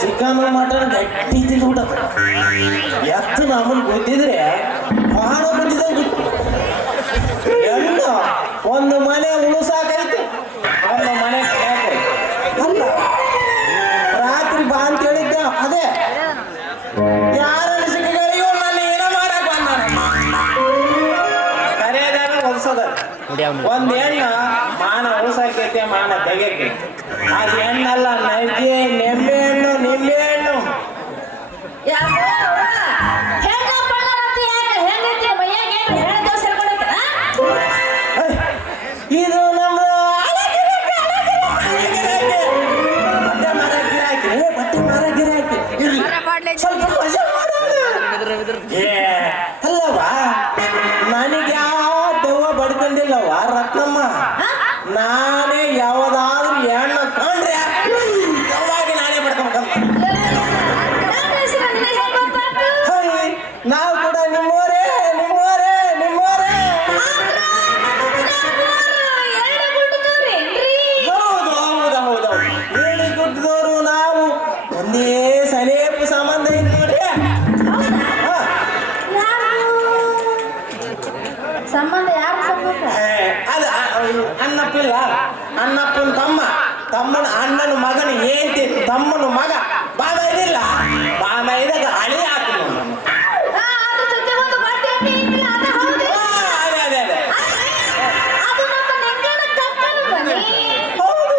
ಚಿಕನ್ ಮಟನ್ ಗಟ್ಟಿ ತಿಂದ್ಬಿಟ್ಟ ಎತ್ತು ನಮ್ಮನ್ ಗೊತ್ತಿದ್ರೆ ಬಹಳ ಬಂದಿದ್ದಂಗೆ ಹೆಣ್ಣು ಒಂದು ಮನೆ ಉಳಿಸಾಕೈತೆ ಒಂದು ಮನೆ ಅಲ್ಲ ರಾತ್ರಿ ಬಾ ಅಂತ ಹೇಳಿದ್ದೆ ಅದೇ ಯಾರ ಸಿಕ್ಕಿಗಳಿಗೂ ನಾನು ಏನೋ ಮಾಡಕ್ ಬಂದ ಕರೆಯದಾಗ ಹೊಲ್ಸದ ಒಂದ್ ಹೆಣ್ಣ ಮಾನ ಉಳಿಸಾಕೈತೆ ಮಾನ ತೆಗೆಯಕ್ಕೆ ಅದು ಹೆಣ್ಣಲ್ಲ ನೈಜೆ ನಿಂಬೆ ಹಣ್ಣು ನಿಂಬೆ ಹಣ್ಣು ಇದು ನಮ್ಮ ಬಟ್ಟೆ ಮಾರ ಗಿರಾಕಿ ಸ್ವಲ್ಪ ಮಜಾ ಅಲ್ಲವಾ ನನಗೆ ಯಾವ ದೆವ್ವ ಬಡ್ಕೊಂಡಿಲ್ಲವ ರತ್ನಮ್ಮ ನಾನೇ ಯಾವ್ದಾದ್ರು ಹೆಣ್ಣು ಕಂಡ್ರೆ ದೆವ್ವಾಗಿ ನಾನೇ ಬಡ್ಕೊಂಡ್ಬೇಕಂತ ನಾವು ಕೂಡ ನಿಮ್ಮೋರೇ ನಿಮ್ಮೋರೇ ನಿಮ್ಮೋರೇ ಹೌದು ಹೌದು ಹೌದು ಹೇಳಿ ಗುಡ್ಡದವರು ನಾವು ಒಂದೇ ಸಲೇಪು ಸಂಬಂಧ ಇದೆ ನೋಡ್ರಿ ಸಂಬಂಧ ಯಾರ ಸಂಬಂಧ ಅದು ಅನ್ನಪ್ಪಿಲ್ಲ ಅನ್ನಪ್ಪನ ತಮ್ಮನ ಅಣ್ಣನ ಮಗನ ಏಂತಿ ತಮ್ಮನ ಮಗ ಬಾಮ ಇದಿಲ್ಲ ಬಾಮ ಇದಾಗ ಹಳಿ ಹಾಕಿ ಹೌದು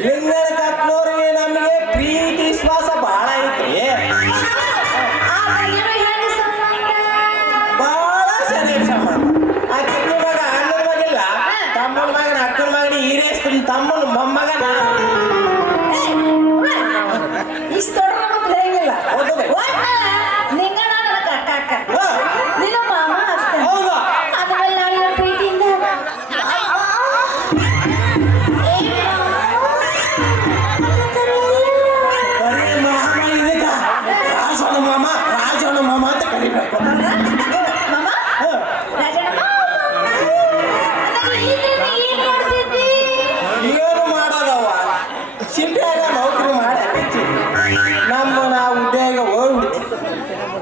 ಲಿಂಗನ ಕತ್ನೋರಿಗೆ ನಮಗೆ ಪ್ರೀತಿ ವಿಶ್ವಾಸ ಬಹಳ ಐತಿ ಬಹಳ ಸರಿ ಸಂಬಂಧ ಅಕ್ಕನ ಮಗ ಅಣ್ಣನ ಮಗಿಲ್ಲ ತಮ್ಮನ ಮಗನ ಅಕ್ಕನ ಮಗನ ಈರೇಸ್ತೀನಿ ತಮ್ಮನ ಮೊಮ್ಮಗನ ಇಷ್ಟು ಹೇಗಿಲ್ಲ ನಿಂಗಣ ಕಟ್ಟಾಕ ನಿನ್ನ ಮಾಮ ಅಷ್ಟೇ ಹೌದಾ ಆಮೇಲೆ ನಾನು ಪ್ರೀತಿಯಿಂದ ಬರೀ ಮಾಮ ಇದಕ್ಕ ರಾಜನ ಮಾಮ ಅಂತ ಕರಿಬೇಕು ಮಾಮ ರಾಜಣ್ಣ ಏನು ಮಾಡೋದವ ಸಿಟಿಯಾಗ ನೌಕರಿ ಮಾಡಿ ನಮ್ಮ ನಾವು ಉದ್ಯೋಗ ಹೋಗ್ಬಿಡ್ತೀವಿ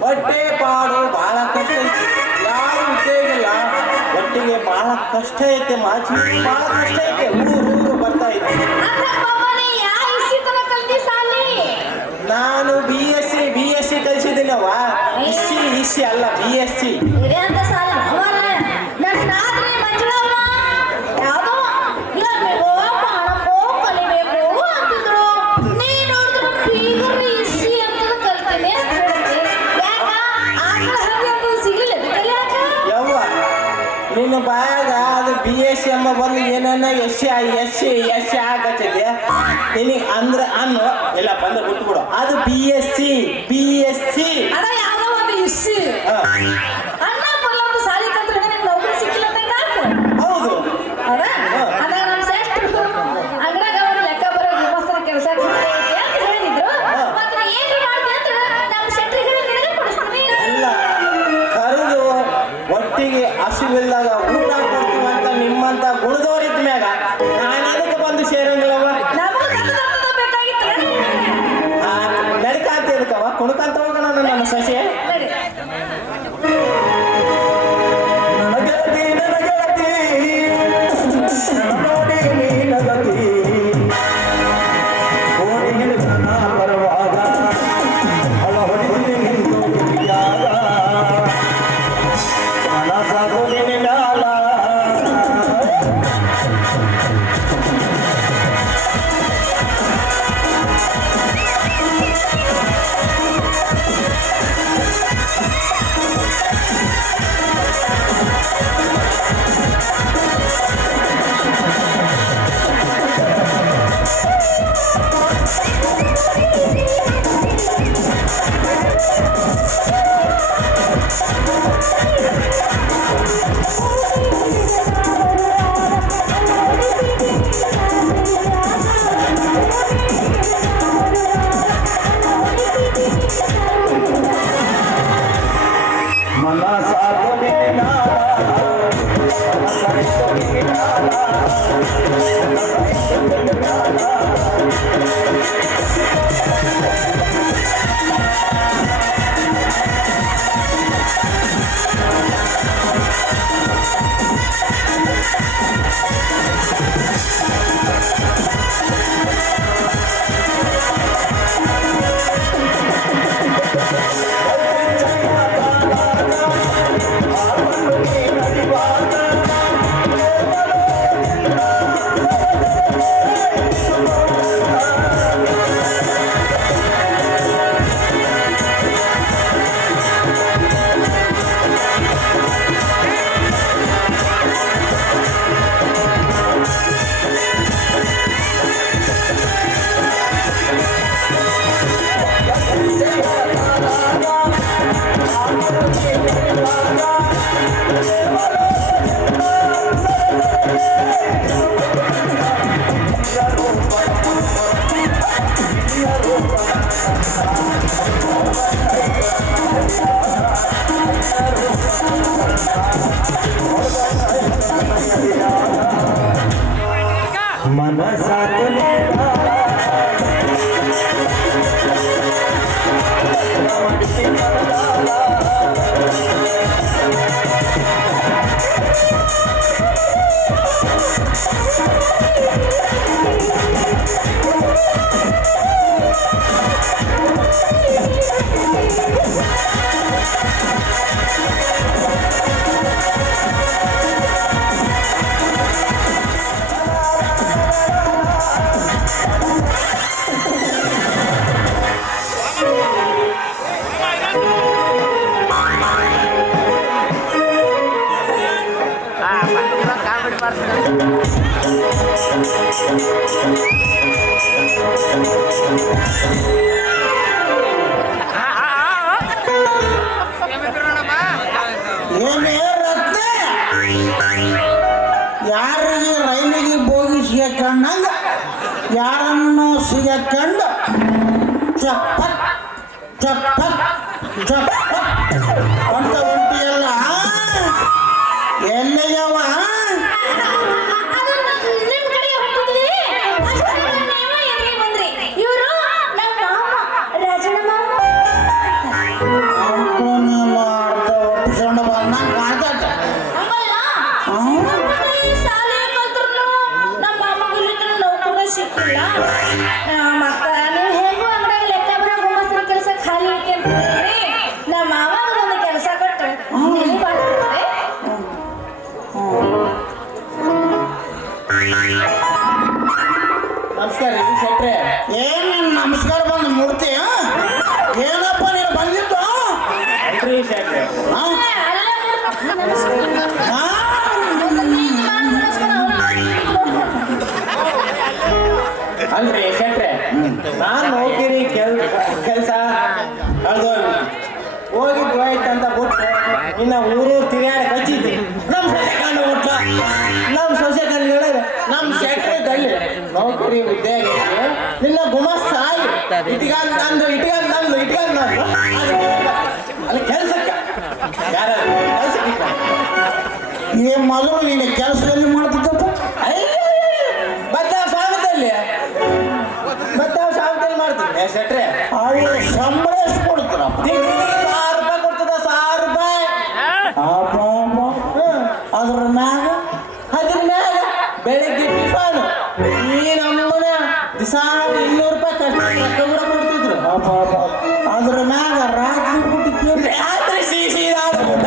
ಹೊಟ್ಟೆ ಪಾಡು ಬಹಳ ಕಷ್ಟ ಐತಿ ಯಾವ ಉದ್ಯೋಗ ಇಲ್ಲ ಒಟ್ಟಿಗೆ ಬಹಳ ಕಷ್ಟ ಐತೆ ಮಾಚಿ ಬಹಳ ಕಷ್ಟ ಐತೆ ಊರು ಬರ್ತಾ ಇದೆ ನಾನು BSc ಕಲಿಸಿದ್ದೀನವ ಇಸ್ಸಿ ಅಲ್ಲ BSc ಕಲಿಬೇಕು ಅಂತಿದ್ರು ನೀ ನೋಡಿದ್ರು ಎಂಬ ಬಂದು ಏನೇನ ಎಸ್ ಆಗತ್ತಿದೆ ನಿನಗೆ ಅಂದ್ರೆ ಅನ್ನು ಎಲ್ಲ ಬಂದು ಬಿಟ್ಬಿಡು. ಅದು BSc ಅಣ್ಣ ಯಾವ್ದೋ ಒಂದು ಇಸ್ಸಿ ಅಣ್ಣ ಕೊಲ್ಲೊಂದು ಸಾಲಿ ಕಲ್ತ್ರೆ ನಿಮ್ಗೆ ನೌಕರಿ ಸಿಕ್ಕಿಲ್ಲ ಅಂತ ಕಾಕು. ಹೌದು. ಅದ ಅದಾಗ ನಮ್ಮ ಸೆಸ್ಟ್ ಅಂಗಡಾಗ ಒಂದು ಲೆಕ್ಕ ಬರೋ ಗುಮಾಸ್ತರ ಕೆಲಸ ಕೊಡ್ತೈತಿ ಅಂತ ಹೇಳಿದ್ರು. ಮತ್ತೆ ಏನ್ರಿ ಮಾಡ್ತೀನಿ ಅಂತ ನಮ್ಮ ಸೆಟ್ರಿಗೆ ನಿನಗೆ ಕೊಡಿಸ್ತೀನಿ. ಎಲ್ಲ ಕರೆದು ಒಟ್ಟಿಗೆ ಹಸಿವಿಲ್ದಾಗ ಊಟ ಕೊಡ್ತೀವಿ ಅಂತ ನಿಮ್ಮಂತ ಗುಣದವರಿದ್ದ ಮ್ಯಾಗ ನಾನು ಅದಕ್ಕೆ ಬಂದು ಸೇರಂಗಿಲ್ಲವ. ನಮಗೆ ದತ್ತು ಬೇಕಾಗಿತ್ತು ನಡಿಕಾಂತ ಇದಕ್ಕವ ಕುಣಕಂತ ಹೋಗೋಣ ನನ್ನ ಸಸಿ. ನಡಿ. ನನಗತಿ ನನಗತಿ ನೋಡಿ ನೀನಗತಿ ಓಣಿಗೆ ಜನ ಬರುವಾಗ ಅವ ಹೊಡಿತೀನಿ ನಿಂತು ಗಿರಿಯಾಗ ಮನಸಾಗೋದಿನಿ ಮ್ಯಾಲ ಮನಸಾಗೋದಿನಿ ಮ್ಯಾಲ ಮನಸಾಗೋದಿನಿ ಮ್ಯಾಲ ಮನಸಾಗೋದಿನಿ ಏನೇ ರತ್ನ ಯಾರಿಗೆ ರೈಲಿಗೆ ಬೋಗಿ ಸಿಗಕ್ಕಂಡಂಗ ಯಾರನ್ನು ಸಿಗಕ್ಕಂಡು ಚಪ್ಪಕ್ ಚಪ್ಪಕ್ ಚಪ್ಪಕ್ ಅಂತ ಉಂಟಿಯಲ್ಲ ಎಲ್ಲಿಗವ ನಿಮ್ ಕಡೆ ಹೊಂಟಿದ್ವಿ. ಅಷ್ಟರಲ್ಲಿ ನೀವು ಎಲ್ಲಿಗೆ ಬಂದ್ರಿ? ಇವ್ರು ನಮ್ಮ ಮಾಮ ರಾಜಣ್ಣ ಮಾಮ. ಅರ್ಧ ಒಪ್ಪಿಸ್ಕೊಂಡು ಬಂದಂಗ ಕಾಣ್ತೈತೆ. ಹಂಗಲ್ಲ, ಚಿಕ್ಕಪ್ಪನಿಗೆ ಶಾಲೆ ಕಲ್ತ್ರುನು ನಮ್ಮ ಮಾಮಗಿಲ್ಲಿದ್ರು ನೌಕರಿ ಸಿಕ್ಕಿಲ್ಲ. ಮತ್ತ ನೀವು ಹೇಗೂ ಅಂಗಡಿಗೆ ಲೆಕ್ಕ ಬರೋ ಗುಮಾಸ್ತರ ಕೆಲಸ ಖಾಲಿ ಐತಿ ಅಂತ ಹೇಳಿದ್ರಿ. ನಮ್ಮ ಮಾಮ ಒಂದು ಕೆಲಸ ಹೋಯ್ತು ಅಂತ ಬಿಟ್ಟು ಇನ್ನ ಊರೂರು ತಿರ್ಗಾಡಿ ಕಚ್ಚಿದ್ದೆ ನಮ್ಮ ಸೊಸೆ ಕಂಡು ಬಿಟ್ಟ ನಮ್ಮ ಸೊಸೆ ಕಂಡು ಹೇಳಿದ್ರೆ ನಮ್ಮ ಶೆಟ್ರಲ್ಲಿ ನೌಕರಿ ಉದ್ಯೋಗ ನಿನ್ನ ಗುಮಸ್ತ ಆಗಿ ಇಟ್ಕಂದು ಅಲ್ಲಿ ಕೆಲ್ಸಕ್ಕೆ ಕೆಲ್ಸಕ್ಕೆ ಈ ಮೊದಲು ನೀನು ಕೆಲಸದಲ್ಲಿ ಮಾಡ್ತಿದ್ದಪ್ಪ ಬತ್ತಾವ ಸಾಮದಲ್ಲಿ ಮಾಡ್ತೀನಿ ಶೆಟ್ರೆ ಅವ್ರು ಸಂಬಳ ಎಷ್ಟು ಕೊಡ್ತಾರಪ್ಪ ತಿಂಗಳಿಗೆ 1000 ರೂಪಾಯಿ ಕೊಡ್ತದ 1000 ರೂಪಾಯಿ ಅದ್ರ ಮ್ಯಾಗ ಬೆಳಿಗ್ಗೆ ಟಿಫನ್ ಈ ನಮ್ಮನೆ ದಿವಸ 200 ರೂಪಾಯಿ ಕಷ್ಟ ರೊಕ್ಕ ಕೂಡ ಕೊಡ್ತಿದ್ರು ಅದ್ರ ಮ್ಯಾಗ ರಾತ್ರಿ ಬಿಟ್ಟು ರಾತ್ರಿ ಸಿಹಿ ಊಟ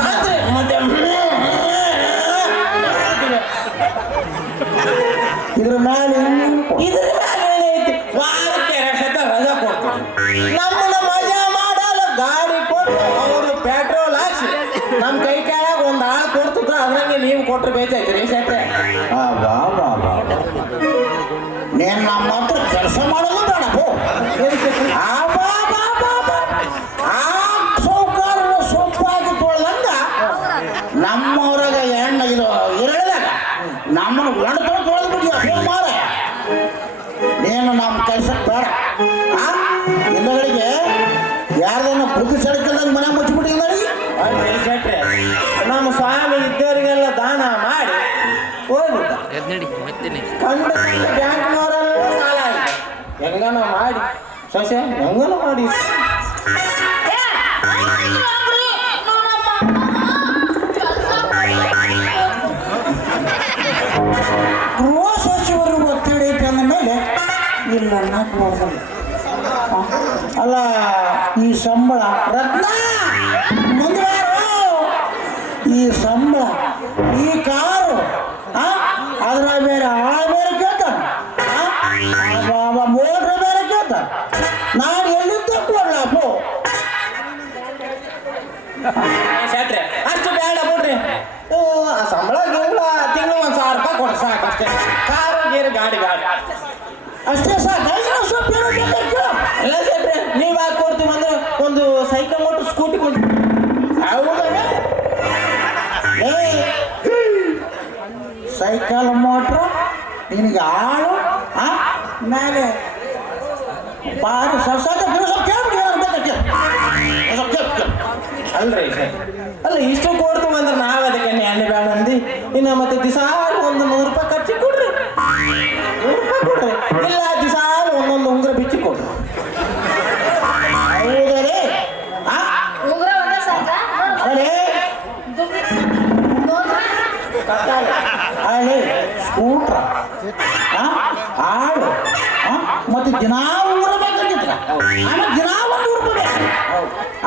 ರಾತ್ರಿ ಮತ್ತೆ ಇದ್ರ ಮ್ಯಾಲೆ ಇದ್ರ ಮ್ಯಾಲೆ ಏನೈತಿ ವಾರಕ್ಕೆ 2 ಸತ ರಜಾ ಕೊಡ್ತೀವಿ ನಮ್ಮನ್ನ ಮಜಾ ಮಾಡಲ್ಲ ಗಾಡಿ ಕೊಟ್ಟು ಅವರು ಪೆಟ್ರೋಲ್ ಹಾಕ್ಸಿ ನಮ್ಮ ಕೈ ಕೆಳಗೆ ಒಂದು ಆಳು ಕೊಡ್ತಿದ್ರು ಅದ್ರಂಗೆ ನೀವು ಕೊಟ್ಟರೆ ಬೇಜಾಯ್ತು ಶೆಟ್ರೆ ನೀನು ನಮ್ಮ ಹತ್ರ ಕೆಲಸ ಮಾಡೋದು ಬೇಡಪ್ಪೋ ಆ ಸೌಕಾರರು ಸೊಪ್ಪಾಗಿ ತೊಳ್ದಂಗ ನಮ್ಮವ್ರಾಗ ಹೆಣ್ಣು ಇದು ಇರಳಿದಾಗ ನಮ್ಮನ್ನು ಒಣತನ ತೊಳೆದು ಬಿಡಿ ಮಾರ ನೀನು ನಮ್ಮ ಕೆಲ್ಸಕ್ಕೆ ಬೇಡ ಹಿಂದಗಳಿಗೆ ಯಾರ್ದನ್ನ ಬುದ್ಧಿ ಸಡಕಲ್ದಂಗೆ ಮನೆ ಮುಚ್ಚಿಬಿಟ್ಟಿದ್ದಳಿಗೆ ಶೆಟ್ರೆ ನಮ್ಮ ಸ್ವಾಮಿ ಇದ್ದವರಿಗೆಲ್ಲ ದಾನ ಮಾಡಿ ಹೋಗ್ಬಿಟ್ಟ ಕಂಡು ಬ್ಯಾಂಕ್ನವರೆಲ್ಲ ಸಾಲ ಆಯ್ತು ಹೆಂಗನ ಮಾಡಿ ಸೊಸೆ ಹೆಂಗನ ಮಾಡಿ ಗೃಹ ಸಚಿವರು ಒತ್ತಡ ಐತೆ ಅಂದ ಮೇಲೆ ಇಲ್ಲ ನಾಲ್ಕು ಮಾಡೋದಲ್ಲ ಅಲ್ಲ ಈ ಸಂಬಳ ರತ್ನ ಮುಂದುವಾರು ಈ ಸಂಬಳ ಈ ಕಾರು ಅದ್ರ ಬೇರೆ ಆಳ ಬೇರೆ ಕೇಳ್ತಾನೆ ಮೋಟ್ರ್ ಬೇರೆ ಕೇಳ್ತಾನೆ ನಾನು ಎಲ್ಲಿದ್ದ ಕೊಡ್ಲಪ್ಪು ಶೆಟ್ರೆ ಅಷ್ಟು ಬೇಡ ಬಿಡ್ರಿ ಆ ಸಂಬಳ ತಿಂಗಳು 1,000 ರೂಪಾಯಿ ಕೊಡ್ರಿ ಸಾಕು ಅಷ್ಟೇ ಕಾರು ಗೀರು ಗಾಡಿ ಅಷ್ಟೇ ಸಾಕು ಸ್ವಲ್ಪ ಎಲ್ಲ ಶೆಟ್ರೆ ನೀವು ಯಾಕೆ ಕೊಡ್ತೀವಿ ಅಂದ್ರೆ ಒಂದು ಸೈಕಲ್ ಮೋಟ್ರ್ ಸ್ಕೂಟಿ ಕೊಡ್ತೀವಿ ಸೈಕಲ್ ಮೋಟ್ರು ನಿನಗೆ ಆಳು ಮೇಲೆ ಬಾರಿ ಸಸಾದ ಅಲ್ರಿ ಅಲ್ಲ ಇಷ್ಟು ಕೊಡ್ತೀವಿ ಅಂದ್ರೆ ನಾವ್ ಅದಕ್ಕೆ ಎಣ್ಣೆ ಬೇಡ ಅಂದಿ ಇನ್ನು ಮತ್ತೆ ದಿಸಾಲು ಒಂದು 100 ರೂಪಾಯಿ ಖರ್ಚಿ ಕೊಡ್ರಿ 100 ರೂಪಾಯಿ ಕೊಡ್ರಿ ಇಲ್ಲ ದಿಸಾಲು ಒಂದೊಂದು ಉಂಗುರ ಬಿಚ್ಚಿ ಕೊಡ್ರಿ ಹೌದರೇ ಅದೇ ಸ್ಕೂಟ್ರ ಆಳು ಮತ್ತೆ ದಿನ ಊರ ಬೇಕಾಗಿದ್ರ ಆಮೇಲೆ ದಿನ 1 ರೂಪಾಯಿ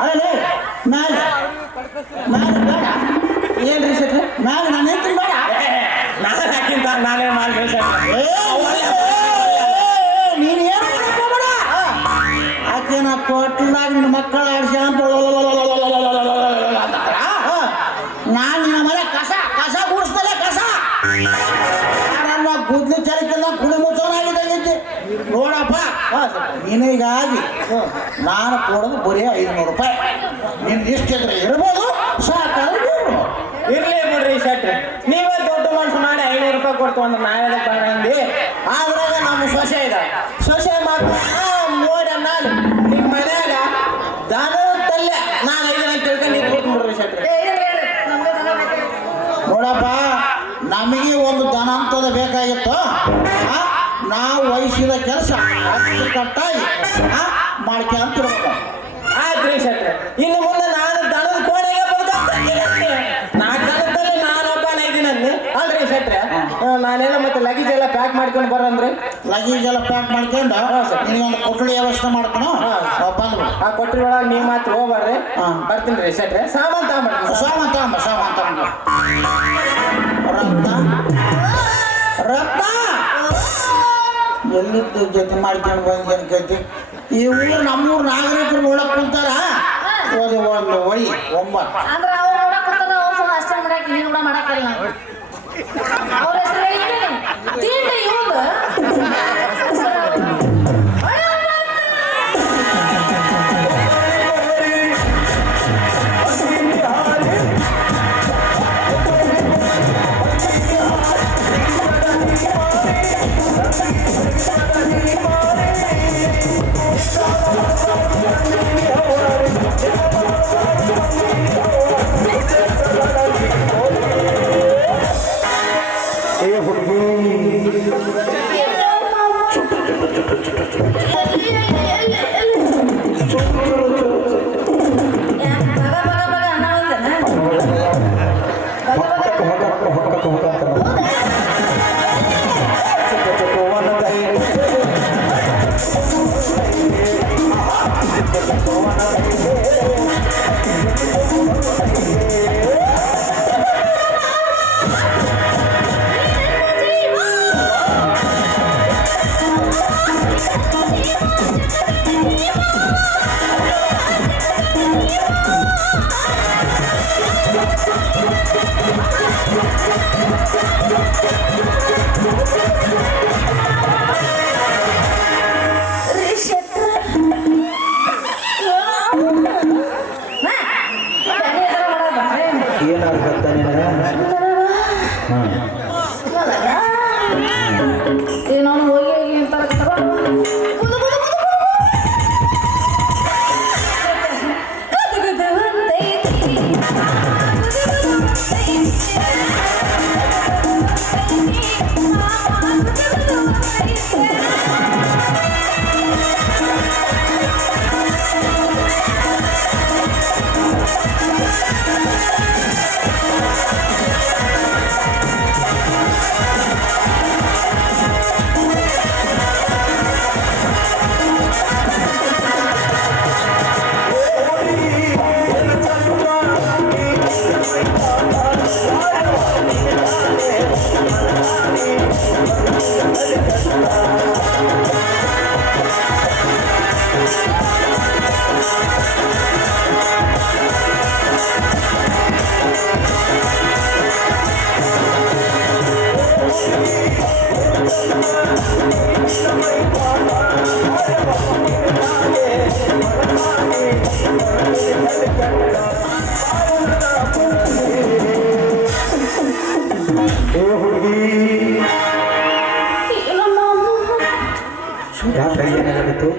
ಅದೇ ಮ್ಯಾಲೆ ಬೇಡ ಏನ್ರಿ ಶೆಟ್ರೆ ಮ್ಯಾಲೆ ನಾನು ಹೇಳ್ತೀನಿ ಬೇಡ ನಾನು ಹಾಕಿಂತ ನಾನೇ ಮಾಡಿ ನೀನು ಏನು ಬೇಡ ಆಕೆನ ತೊಟ್ಟಲಾಗ ನಿನ್ನ ಮಕ್ಕಳ ಆಡಿಸಿ ಅಂತ ನಾನು ನಿನ್ನ ಮನೆ ಕಸ ಗುಡಿಸ್ತಲ್ಲ ಕಸ ಯಾರನ್ನ ಗುದ್ಲಿ ಚಲಿಕಲ್ಲ ಕುಡಿ ಮುಚ್ಚೋನಾಗಿದ್ದಂಗಿದ್ದೆ ನೋಡಪ್ಪ ನಿನಗಾಗಿ ನಾನು ಕೊಡೋದು ಬರೀ 500 ರೂಪಾಯಿ ನಿನ್ನ ಇಷ್ಟಿದ್ರೆ ಇರ್ಬೋದು ಸಾಕಾದ್ರೆ ಇರ್ಲಿ ಬಿಡ್ರಿ ಶೆಟ್ರೆ ನೀವೇ ದೊಡ್ಡ ಮನ್ಸು ಮಾಡಿ 500 ರೂಪಾಯಿ ಕೊಡ್ತು ಅಂದ್ರೆ ನಾವೆಲ್ಲ ಬಂದಿ ಆದ್ರಾಗ ನಮ್ಮ ಸೊಸೆ ಇದ್ದಾಳೆ ಸೊಸೆ ಮಾತ್ರ ನೋಡ ನಾನು ನಿಮ್ಮ ಮನ್ಯಾಗ ದನದಲ್ಲೇ ನಾನು 5 ಅಂತ ತಿಳ್ಕೊಂಡು ಇದು ಕೊಟ್ಬಿಡ್ರಿ ಶೆಟ್ರೆ ನೋಡಪ್ಪ ನಮಗೆ ಒಂದು ಧನಾಂತದ ಬೇಕಾಗಿತ್ತು ನಾವು ವಹಿಸಿದ ಕೆಲಸ ಅಚ್ಚುಕಟ್ಟಾಗಿ ಮಾಡ್ಕೊಂತಿರ್ಬೇಕು ಆಯ್ತ್ರಿ ಶೆಟ್ರೆ ಇನ್ನು ಮುಂದೆ ನಾನು ದನದ ಕೋಣೆಗೆ ದನದಲ್ಲಿ ನಾನೊಬ್ಬನ ಇದ್ದೀನಂದು ಅಲ್ರಿ ಶೆಟ್ರೆ ನಾನೆಲ್ಲ ಮತ್ತೆ ಲಗೇಜ್ ಎಲ್ಲ ಪ್ಯಾಕ್ ಮಾಡ್ಕೊಂಡು ಬರಂದ್ರಿ ಲಗೇಜ್ ಎಲ್ಲ ಪ್ಯಾಕ್ ಮಾಡ್ಕೊಂಡು ನಿನಗೊಂದು ಕೊಠಡಿ ವ್ಯವಸ್ಥೆ ಮಾಡ್ತಾನ ಬಂದ್ಬಿಡು ಆ ಕೊಟ್ರಿ ಒಳಗೆ ನೀವು ಮಾತ್ರ ಹೋಗ್ಬಾರ್ರಿ ಬರ್ತೀನಿ ರೀ ಶೆಟ್ರೆ ಸಾಮಾನು ತಗೊಂಡ್ಬರ್ತೀನಿ ಸಾಮಾನ್ ತಗೊಂಡು ರತ್ನ ಎಲ್ಲಿದ್ದು ಜೊತೆ ಮಾಡ್ಕೊಂಡು ಬಂದೇನು ಕೈತಿ ಈ ಊರು ನಮ್ಮೂರು ನಾಗರಿಕರು ನೋಡಕ್ ಕುಂತಾರ ಒಂದು ಒಳಿ 9 ಅಂದ್ರೆ ಅವ್ರು ನೋಡಕ್ ಬರ್ತಾರ ಅವ್ರು ಅಷ್ಟೇ ಮಾಡಕ್ಕೆ ನೀನು ಕೂಡ ಮಾಡಕ್ಕಿಲ್ಲ ಅವ್ರ ಹೆಸರು ತಿಂಡಿ ಇವ್ದು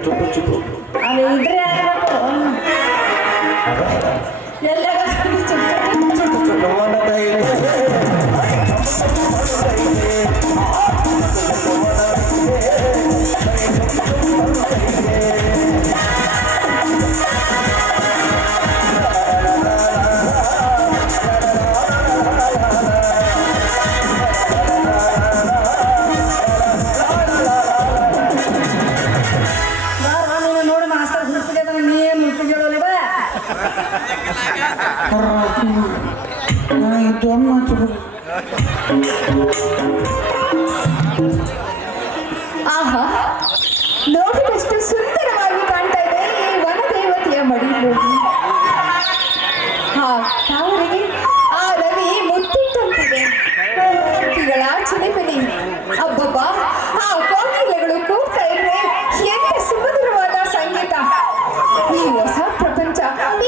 ಚುಪ್ಪು ಚುಪ್ಪು ಅದು ಇದ್ರೆ ಆಗ್ಬೇಕು. ಎಲ್ಲಾಗ ನೋಡಿ ಮಾಸ್ತರ್ ಹುಡುಕಿಗೆ ನೀನು ಹುಡುಕಿಗೆ ಇದು ಮಾತು ಆಹಾ, ನೋಡಿದಷ್ಟು ಸುಂದರವಾಗಿ ಕಾಣ್ತಾ ಇದೆ ಈ ವನದೇವತೆಯ ಮಡಿಲು. ತಾವರಿಗೆ ಆ ರವಿ ಮುತ್ತಿಟ್ಟಂತಿದೆ. ಹಕ್ಕಿಗಳ ಚಿಲಿಪಿಲಿ ಅಬ್ಬಬ್ಬ, ಆ ಕೋಕಿಲೆಗಳು ಕೂಗ್ತಾ ಇದ್ರೆ ಎಂತ ಸುಮಧುರವಾದ ಸಂಗೀತ. ಈ ಹೊಸ ಪ್ರಪಂಚ,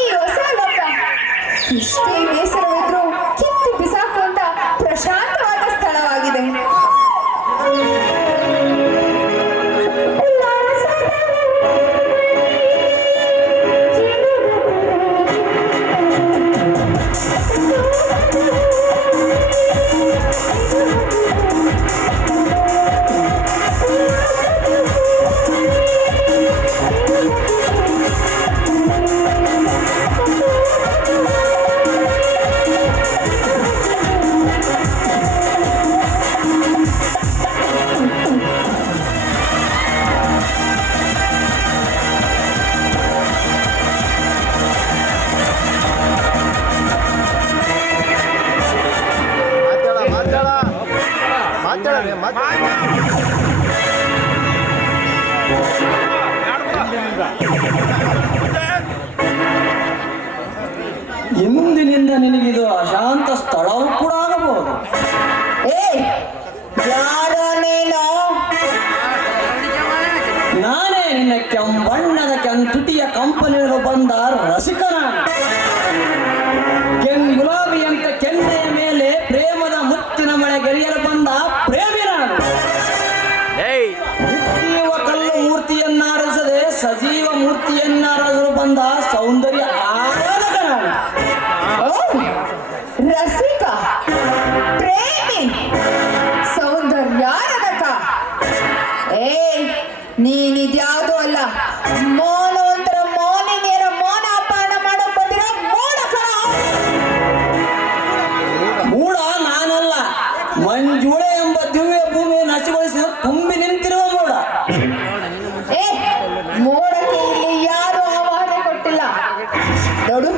ಈ ಹೊಸ ಲೋಕ, ಇಷ್ಟೇ ಬೇಸರವಿದ್ರು ಕಿತ್ತು ಬಿಸಾಕುವಂತ ಪ್ರಶಾಂತವಾದ ಸ್ಥಳವಾಗಿದೆ. ಇಂದಿನಿಂದ ನಿನಗಿದು ಅಶಾಂತ ಸ್ಥಳವೂ ಕೂಡ ಆಗಬಹುದು. ಯಾರೋ ನೀನು? ನಾನೇ ನಿನ್ನ ಕೆಂಬಣ್ಣದ ಕೆಂತುಟಿಯ ಕಂಪನಿಯರು ಬಂದ ರಸಿಕ ನಾನು. ಗುಲಾಬಿ ಅಂತ ಕೆನ್ನೆಯ ಮೇಲೆ ಪ್ರೇಮದ ಮುತ್ತಿನ ಮಳೆ ಗೆಳೆಯಲು ಬಂದ ಪ್ರೇಮಿ ನಾನು. ನಿತ್ಯವ ಕಲ್ಲು ಮೂರ್ತಿಯನ್ನಾರಿಸದೆ ಸಜೀವ ಮೂರ್ತಿಯನ್ನಾರಿಸಲು ಬಂದ ಸೌಂದರ್ಯ ಆರಾಧಕ ನಾನು. ರಸಿಕ, ಪ್ರೇಮಿ, ಸೌಂದರ್ಯಾರಾಧಕ. ನೀನಿದ್ಯಾವುದೂ ಅಲ್ಲ, ಮೌನವಂತರ ಮೌನಿನಿಯರ ಮೌನ ಅಪಹರಣ ಮಾಡಕ್ ಬಂದಿರೋ ಮೌನ ಕಣ. ಮೂಡ ನಾನಲ್ಲ, ಮಂಜುಳೆ ಎಂಬ ದಿವ್ಯ ಭೂಮಿಯನ್ನು ಹಸಿಗೊಳಿಸಿ ತುಂಬಿ ನಿಂತಿರುವ ಮೂಡ. ಮೋಡಕ್ಕೆ ಇಲ್ಲಿ ಯಾರು ಆವಾಹನೆ ಕೊಟ್ಟಿಲ್ಲ ನೋಡು.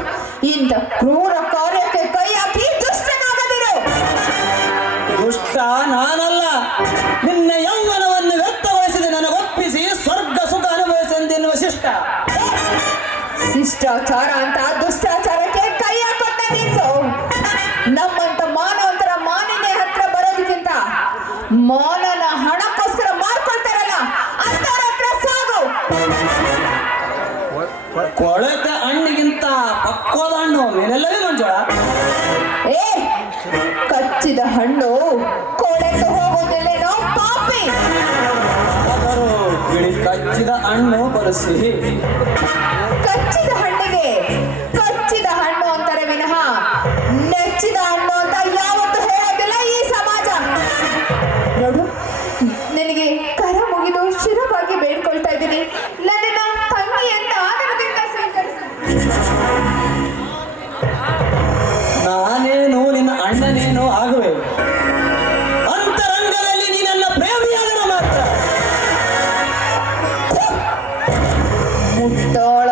ಇಂಥ ಕ್ರೂರ ಕಾರ್ಯಕ್ಕೆ ಕೈ ಹಾಕಿ ದುಷ್ಟನಾಗದಿರು. ದುಷ್ಟ ನಾನಲ್ಲ, ನಿನ್ನ ಯೌವನವನ್ನು ವ್ಯಕ್ತಗೊಳಿಸಿದೆ ನನಗೊಪ್ಪಿಸಿ ಸ್ವರ್ಗ ಸುಖ ಅನುಭವಿಸೆಂದೆನ್ನುವ ಶಿಷ್ಟ. ಶಿಷ್ಟಾಚಾರ ಅಂತ ದುಷ್ಟಾಚಾರಕ್ಕೆ ಕೈ ಹಾಕೊಂಡ ನಿಲ್ಸು. ನಮ್ಮಂತ ಮಾನವಂತರ ಮಾನಿನೇ ಹತ್ರ ಬರೋದಕ್ಕಿಂತ ಮಾನನ ಹಣಕ್ಕೋಸ್ಕರ ಮಾಡ್ಕೊಳ್ತಾರಲ್ಲ ಅಂತವ್ರ ಹತ್ರ ಸಾಗು. ಕೊಳೆತ ಹಣ್ಣಿಗಿಂತ ಪಕ್ವದ ಹಣ್ಣು ಮೇಲೆಲ್ಲವೇ ಮಂಜುಳ. ಕಚ್ಚಿದ ಹಣ್ಣು ಕೊಳೆತು ಹೋಗೋದಿಲ್ಲೇನೋ ಪಾಪಿ. ಆದರೂ ಬಿಳಿ ಕಚ್ಚಿದ ಹಣ್ಣು ಬಲು ಸಿಹಿ. ಕಚ್ಚಿದ ಹಣ್ಣಿಗೆ ಕಚ್ಚಿದ ಹಣ್ಣು ಅಂತಾರೆ ವಿನಃ ನೆಚ್ಚಿದ ಹಣ್ಣು ಅಂತ ಯಾವತ್ತೂ ಹೇಳೋದಿಲ್ಲ ಈ ಸಮಾಜ. ನೋಡು, ನಿನಗೆ ಕರ ಮುಗಿದು ಶಿರವಾಗಿ ಬೇಡ್ಕೊಳ್ತಾ ಇದ್ದೀನಿ, ನನ್ನನ್ನ ತಂಗಿ ಅಂತ ಆದರದಿಂದ ಸ್ವೀಕರಿಸು. ನಾನೇನು ನಿನ್ನ ಅಣ್ಣನೇನು ಆಗುವೆ, ಅಂತರಂಗದಲ್ಲಿ ನೀ ನನ್ನ ಪ್ರೇಮಿಯಾಗಲು ಮಾತ್ರ. ಮುಟ್ಟೋಳ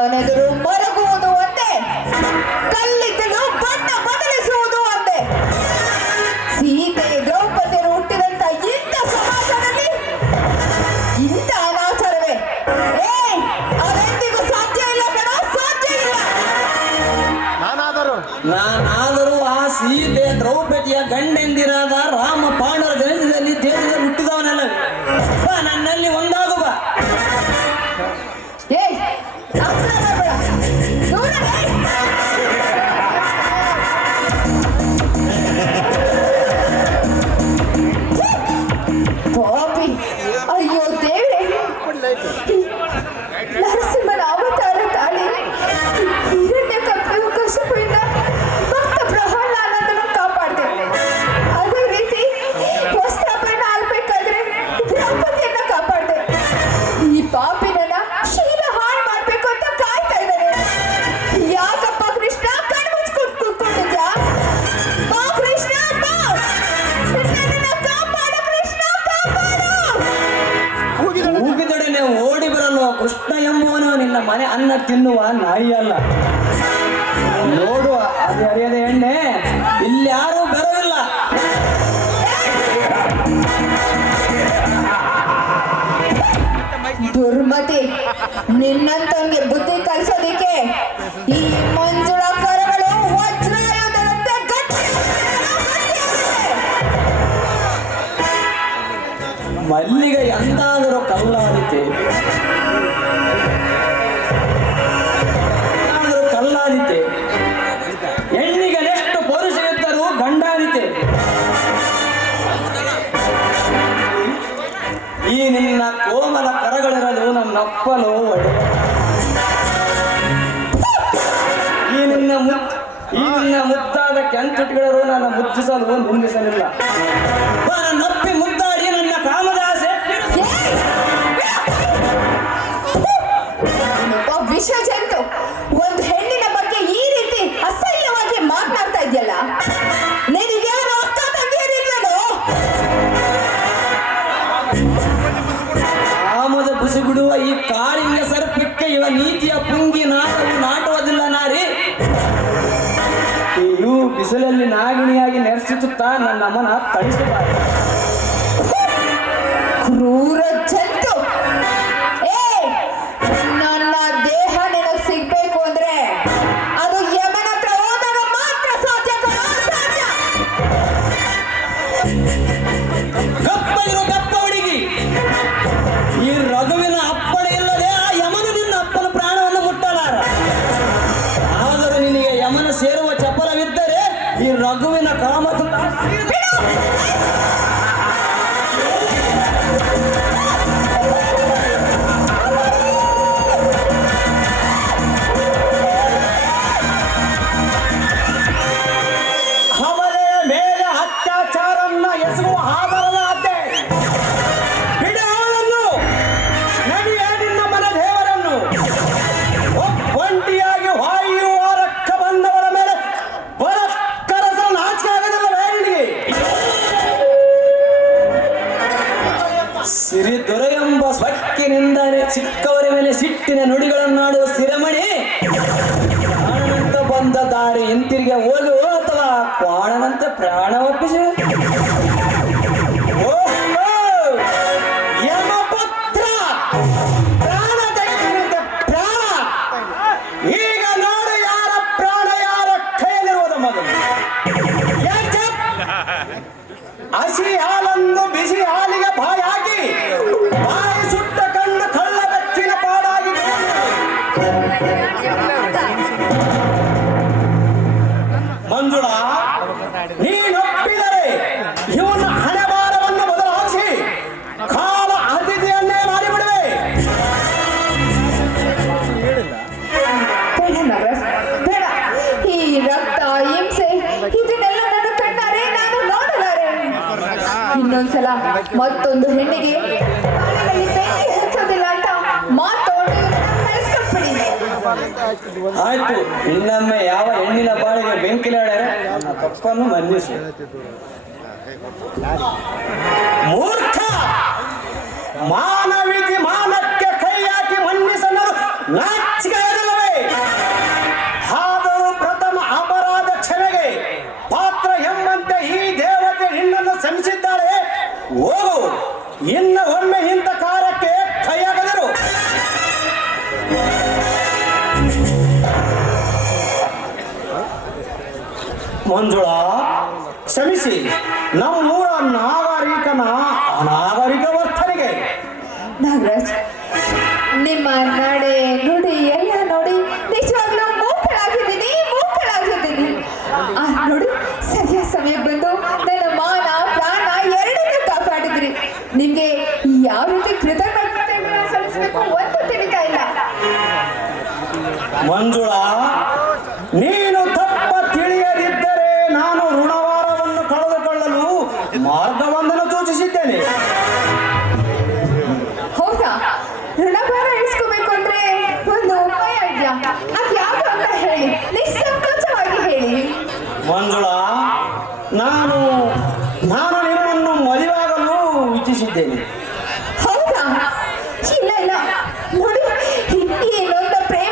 ಅನ್ನ ತಿನ್ನುವ ನಾಯಿ ಅಲ್ಲ. ನೋಡುವ ಅದು ಅರಿಯದ ಎಣ್ಣೆ ಇಲ್ಲಿ ಯಾರೂ ಬರೋದಿಲ್ಲ. ದುರ್ಮತಿ, ನಿನ್ನಂತಂಗೆ ಬುದ್ಧಿ ಕಲಿಸೋದಿಕ್ಕೆ ಈ ಮಂಜುಳ ಕರಗಳು ವಜ್ರಾಯುಧದಂತೆ ಮಲ್ಲಿಗೆ ಎಂದಾದರೂ ಕಲ್ಲಾದಿತೆ, ಕಲ್ಲಾದಿತೆ. ಹೆಣ್ಣಿಗೆ ಎಷ್ಟು ಪೌರುಷ ಇದ್ದರೂ ಗಂಡಾದಿತೆ. ಈ ನಿನ್ನ ಕೋಮಲ ಕರಗಳಿರಲು ನನ್ನಪ್ಪಲು ಒಡೆ. ಈ ನಿನ್ನ ಮುದ್ದಾದ ಕೆಂಚುಟಿಗಳು ನನ್ನ ಮುದ್ದಿಸಲು ನಿಂದಿಸಲಿಲ್ಲ. ನಪ್ಪಿ ಮುದ್ದಾಡಿ ನನ್ನ ಕಾಮದ ಆಸೆ ವಿಷ ಜಂತು. ಒಂದು ಹೆಣ್ಣಿನ ಬಗ್ಗೆ ಈ ರೀತಿ ಅಸಹ್ಯವಾಗಿ ಮಾತನಾಡ್ತಾ ಇದೆಯಲ್ಲ, ನಿನಗ್ಯಾರು ಅಕ್ಕ ತಂಗಿಯರಿಲ್ಲದು? ಕಾಮದ ಬುಸಿ ಬಿಡುವ ಈ ಕಾಳಿಂಗ ಸರ್ಪಕ್ಕೆ ಇವ ನೀತಿಯ ಪುಂಗಿ ನಾಟುವುದಿಲ್ಲ ನಾರಿ. ಇವು ಬಿಸಿಲಲ್ಲಿ ನಾಗಿಣಿಯಾಗಿ ನೆರೆಸುತ್ತಾ ನನ್ನ ಅಮ್ಮನ ತಣಿಸಬಾರದು. ಕ್ರೂರ ಜಂತು. ನನ್ನ ದೇಹ ನಿನಗೆ ಸಿಗ್ಬೇಕು ಅಂದ್ರೆ ಅದು ಯಮನ ಹತ್ರ ಹೋದಾಗ ಮಾತ್ರ ಸಾಧ್ಯ. ಗಪ್ಪಗಿರೋ ಗಪ್ಪ ಹುಡುಗಿ, ಈ ರಘುವಿನ ಅಪ್ಪಣೆ ಇಲ್ಲದೆ ಆ ಯಮನು ನಿನ್ನ ಅಪ್ಪನ ಪ್ರಾಣವನ್ನು ಮುಟ್ಟಲಾರ. ಆದರೂ ನಿನಗೆ ಯಮನ ಸೇರುವ ಚಪಲವಿದ್ದರೆ ಈ ರಘುವಿನ ಕಾಮದ ಅವರೇ ಮೇಲೆ ಅತ್ಯಾಚಾರನ್ನ ಎಸಗುವ ಆಧಾರನಾದೆ. ಬಿಡ ಅವಳನ್ನು, ನಡಿಯೇ ನಿನ್ನ ಮನ ದೇವರನ್ನು. ಒಂಟಿಯಾಗಿ ವಾಯುವ ರಕ್ಕ ಬಂದವಳ ಮೇಲೆ ಬಲಕ್ಕರಸ ನಾಚಿಕೆ ಆಗೋದಿಲ್ಲ ಬೇಡಿಗೆ. ಸಿರಿ ದೊರೆಯೆಂಬ ಸ್ವಕ್ಕಿನಿಂದಲೇ ಚಿಕ್ಕವರ ಮೇಲೆ ಸಿಟ್ಟಿನ ನುಡಿಗಳನ್ನಾಡುವ ಸಿರಮಣಿ, ಪ್ರಾಣನಂತ ಬಂದ ದಾರಿ ಹಿಂತಿರುಗಿ ಹೋಗುವ ಅಥವಾ ಪ್ರಾಣನಂತೆ ಪ್ರಾಣ ಒಪ್ಪಿಸಿ. ಯಮಪುತ್ರ, ಪ್ರಾಣ ತೆಗೆದಿರುವಂತೆ ಪ್ರಾಣ. ಈಗ ನೋಡು ಯಾರ ಪ್ರಾಣ ಯಾರ ಕೈಯಲ್ಲಿರುವುದು ಮೊದಲು. ಹಸಿ ಹಾಲನ್ನು ಬಿಸಿ ಹಾಲಿಗೆ ಬಾಯಿ ಹಾಕಿ, ಬಾಯಿ ಸುಟ್ಟ ಕಣ್ಣು ಕಳ್ಳ ಬೆಚ್ಚಿನ ಪಾಡಾಗಿ. ಮಂಜುಳಾ, ನೀನೊಪ್ಪಿದರೆ ಇವನ ಹಣೆ ಭಾರವನ್ನು ಬದಲಾಯಿಸಿ ಕಾಲ ಅತಿಥಿಯನ್ನೇ ಮಾಡಿಬಿಡುವೆ. ಬೇಡ ನರಸ್, ಬೇಡ. ಈ ರಕ್ತ ಹಿಂಸೆ ಇದನ್ನೆಲ್ಲ ನನ್ನ ಕಣ್ಣಾರೆ ನಾನು ನೋಡಲಾರೆ. ಇನ್ನೊಂದ್ಸಲ ಮತ್ತೊಂದು ಹೆಣ್ಣಿಗೆ ಕಾಲಿನಲ್ಲಿ ಬೆಂಕಿ ಹಚ್ಚೋದಿಲ್ಲ ಅಂತ ಮಾತೋಡಿ ಕಳಿಸ್ಕೊಟ್ಬಿಡಿ. ಆಯ್ತು, ಇನ್ನೊಮ್ಮೆ ಯಾವ ಹೆಣ್ಣಿನ ಬಾಳಿಗೆ ಬೆಂಕಿಲಾಡರೆ ನನ್ನ ತಪ್ಪನ್ನು ಮನ್ನಿಸು. ಮೂರ್ಖ, ಮಾನವಿಧಿ ಮಾನಕ್ಕೆ ಕೈ ಹಾಕಿ ಮನ್ನಿಸಲು ನಾಚಿಕೆ ಇರಲಿಲ್ಲವೇ? ಆದರೂ ಪ್ರಥಮ ಅಪರಾಧ ಕ್ಷಮೆಗೆ ಪಾತ್ರ ಎಂಬಂತೆ ಈ ದೇವತೆ ನಿನ್ನನ್ನು ಶ್ರಮಿಸಿದ್ದಾಳೆ. ಹೋಗು, ಇನ್ನು ಒಮ್ಮೆ ಇಂಥ ಕಾರ್ಯಕ್ಕೆ ಕೈಯಾಗದಿರು. ಮಂಜುಳಾ, ಕ್ಷಮಿಸಿ. ನಮ್ಮೂರ ನಾಗರಿಕನ ಅನಾಗರಿಕ ವರ್ತನೆಗೆ. ನಾಗರಾಜ್, ನಿಮ್ಮ ನಡೆ ನುಡಿ ಎಲ್ಲ ನೋಡಿ ನಿಜವಾಗ್ಲೂ ಮೂಕಳಾಗಿದ್ದೀನಿ. ನೋಡಿ, ಸರಿಯಾದ ಸಮಯ ಬಂದು ನನ್ನ ಮಾನ ಪ್ರಾಣ ಎರಡನ್ನೂ ಕಾಪಾಡಿದ್ರಿ. ನಿಮ್ಗೆ ಯಾವ ರೀತಿ ಕೃತಜ್ಞತೆ ಸಲ್ಲಿಸಬೇಕು ಒಂದು ತಿಳಿತಾ ಇಲ್ಲ. ಮಂಜುಳಾ, ನೀನು ತಪ್ಪ ತಿಳಿಯದಿದ್ದರೆ ನಾನು ಋಣವಾರವನ್ನು ಕಳೆದುಕೊಳ್ಳಲು ಮಾರ್ಗವೊಂದನ್ನು ಸೂಚಿಸಿದ್ದೇನೆ. ಹೌದಾ? ಋಣಭಾರ ಇಳಿಸ್ಕೋಬೇಕು ಅಂದ್ರೆ ಒಂದು ಉಪಾಯ ಇದೆಯಾ? ಅದು ಯಾವುದು ಅಂತ ಹೇಳಿ, ನಿಸ್ಸಂಕೋಚವಾಗಿ ಹೇಳಿ. ಮಂಜುಳಾ, ನಾನು ನಿಮ್ಮನ್ನು ಮದುವೆಯಾಗಲು ಇಚ್ಛಿಸಿದ್ದೇನೆ. ಹೌದಾ? ಇಲ್ಲ ನೋಡಿ, ಈ ನೊಂದ ಪ್ರೇಮ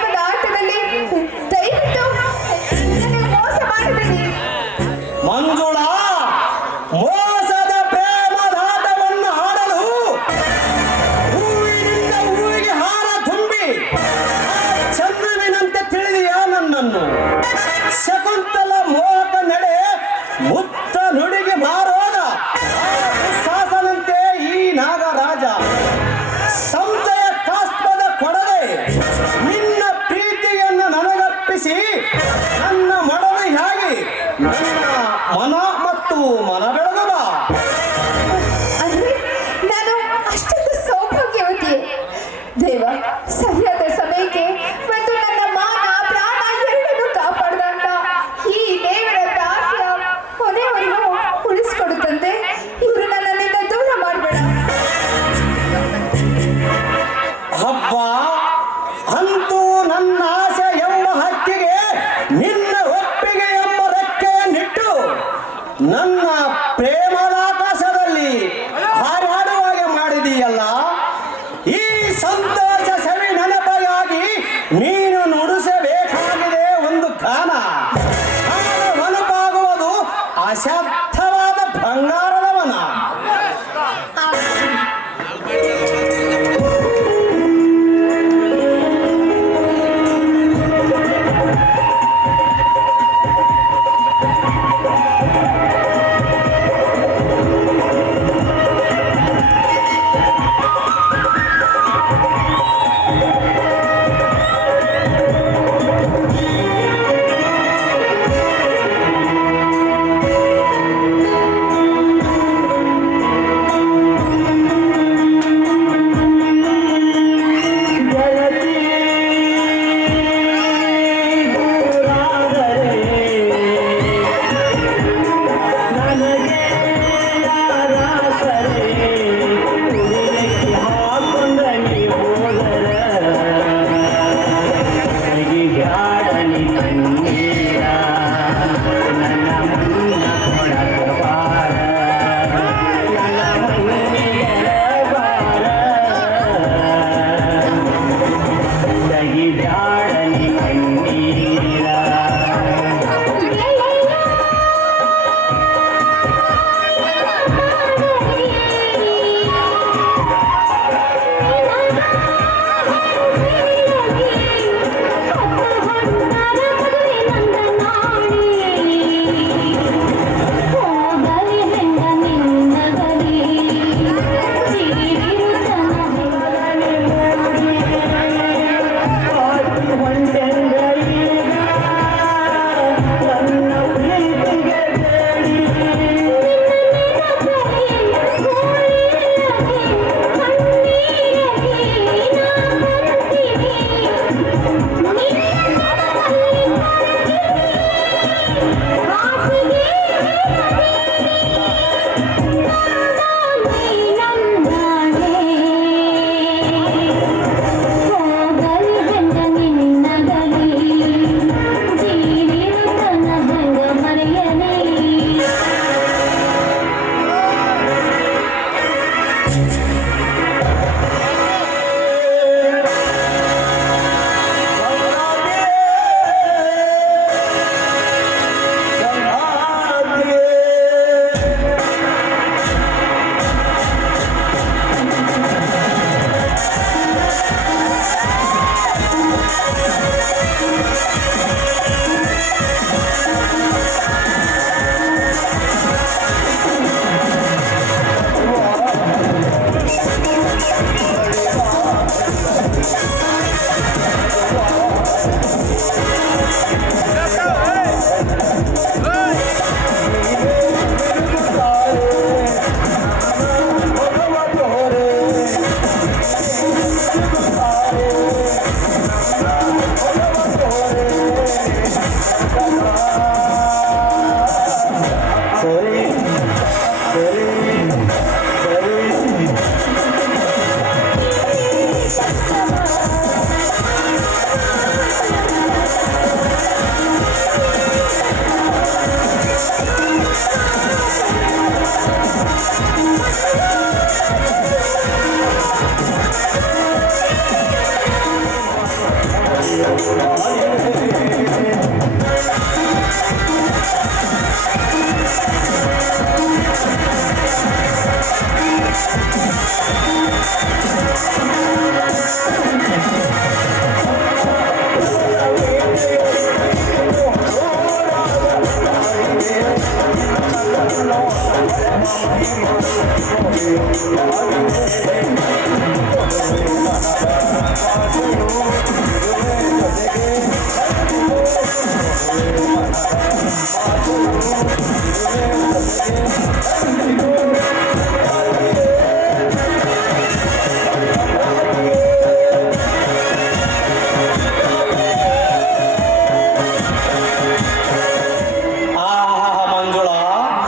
ಮಂಜುಳಾ,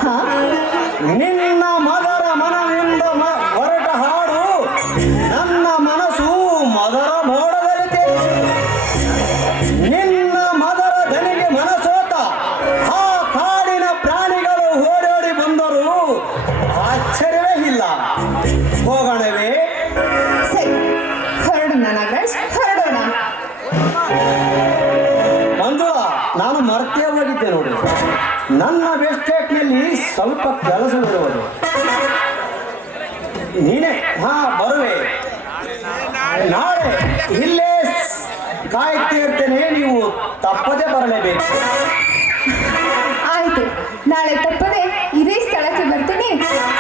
ಹಾ ನಿನ್ನ ಮದರ ಮನದಿಂದ ಹೊರಟ ಹಾಡು ನನ್ನ ಮನಸ್ಸು ಮದರ ಮೋಡದಲ್ಲಿದೆ. ನಿನ್ನ ಮದರ ದನಿಗೆ ಮನಸೋತ ಆ ಕಾಡಿನ ಪ್ರಾಣಿಗಳು ಓಡೋಡಿ ಬಂದರು ಆಶ್ಚರ್ಯವೇ ಇಲ್ಲ. ಹೋಗೋಣವೇ? ಸರಿ, ಹೊರಡೋಣ ನಾಗರಾಜ್, ಹೊರಡೋಣ. ಮಂಜುಳಾ, ನಾನು ಮರ್ತೇ ಹೋಗಿದ್ದೆ ನೋಡಿ. ನನ್ನ ವೆಸ್ಟೇಟ್ನಲ್ಲಿ ಸ್ವಲ್ಪ ಕೆಲಸವಿರುವುದು. ನೀನೇ ಬರುವೆ. ನಾಳೆ ಇಲ್ಲೇ ಕಾಯ್ತಿರ್ತೇನೆ, ನೀವು ತಪ್ಪದೆ ಬರಲೇಬೇಕು. ಆಯ್ತು, ನಾಳೆ ತಪ್ಪದೆ ಇದೇ ಸ್ಥಳಕ್ಕೆ ಬರ್ತೀನಿ.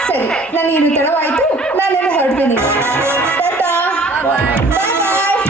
ಸರಿ, ನಾನೇನು ತಡವಾಯ್ತು, ನಾನೆಲ್ಲ ಹೊರಡ್ತೀನಿ. ಟಾಟಾ, ಬಾಯ್ ಬಾಯ್.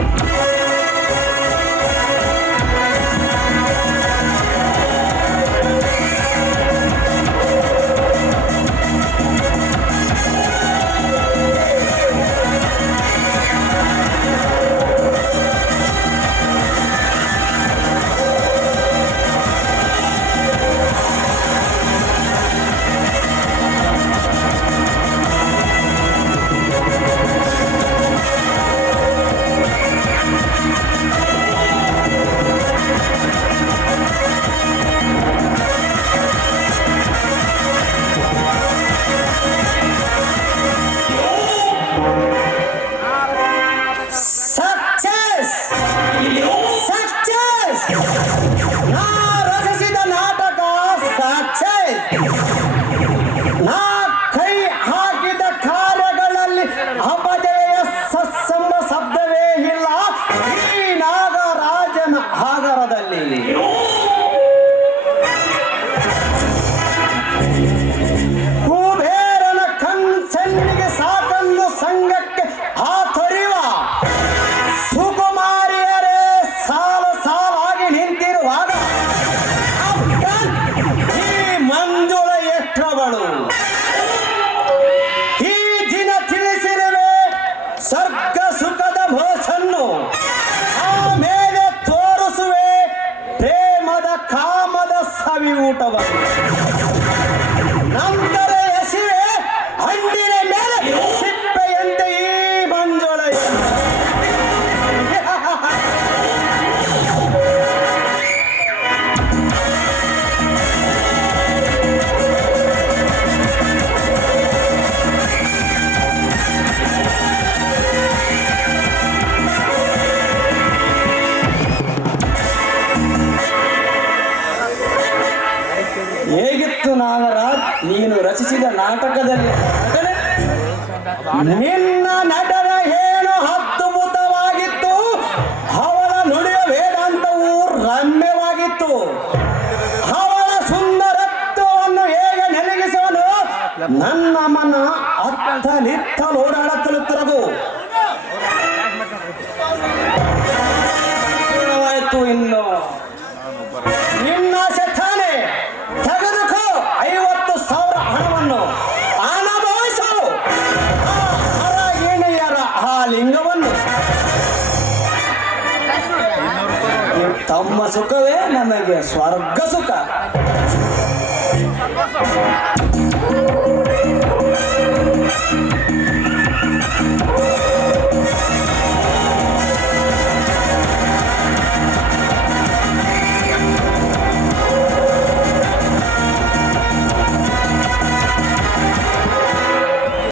ಸಕ್ಸಸ್ ಸಕ್ಸಸ್, ನಾ ರಚಿಸಿದ ನಾಟಕ ಸಕ್ಸಸ್. ನಾ ಕೈ ಹಾಕಿದ ಕಾರ್ಯಗಳಲ್ಲಿ ಅಪಜಯ ಸತ್ಸಂಬ ಶಬ್ದವೇ ಇಲ್ಲ ಈ ನಾಗರಾಜನ ಆಗರದಲ್ಲಿ. ಕುಬೇರನ ಕಣ್ಸನ್ನಿಗೆ ಸಾಕನ್ನು ಸಂಘಕ್ಕೆ ಆತೊರೆಯುವ ಸುಕುಮಾರಿಯರೇ ಸಾಲ ಸಾಲಾಗಿ ನಿಂತಿರುವಾಗ ಅಫ್ಘಾನ್ ಈ ಮಂಜುಳ ಎಷ್ಟಗಳು ಈ ದಿನ ತಿಳಿಸಿರುವೆ ಸ್ವರ್ಗ ಸುಖದ ಮೋಸನ್ನು. ಆಮೇಲೆ ತೋರಿಸುವೆ ಪ್ರೇಮದ ಕಾಮದ ಸವಿ ಊಟವನ್ನು. ನಂತರ ಎಸಿವೆ ಹಣ್ಣಿನ ಮೇಲೆ ಸಿಪ್ಪೆಯಂತೆ ಈ ಮಂಜುಳ. ಹೇಗಿತ್ತು ನಾಗರಾಜ್ ನೀನು ರಚಿಸಿದ ನಾಟಕದಲ್ಲಿ ನಟನೆ? ನಿನ್ನ ನಟನೆ ಏನು ಅದ್ಭುತವಾಗಿತ್ತು. ಅವಳ ನುಡಿಯ ವೇದಾಂತವು ರಮ್ಯವಾಗಿತ್ತು. ಅವಳ ಸುಂದರತ್ವವನ್ನು ಹೇಗೆ ನೆಲಗಿಸುವನು ನನ್ನ ಮನ ಅತ್ತಲಿತ್ತಲೋಡಾಡುತ್ತಿರುತ್ತಿರದು. ಇನ್ನು ನಿನ್ನ ತಾನೇ ತೆಗೆದುಕೋ 50,000 ಹಣವನ್ನು ಅನುಭವಿಸು. ಅರಗಿಣಿಯರ ಆ ಲಿಂಗವನ್ನು. ತಮ್ಮ ಸುಖವೇ ನಮಗೆ ಸ್ವರ್ಗ ಸುಖ.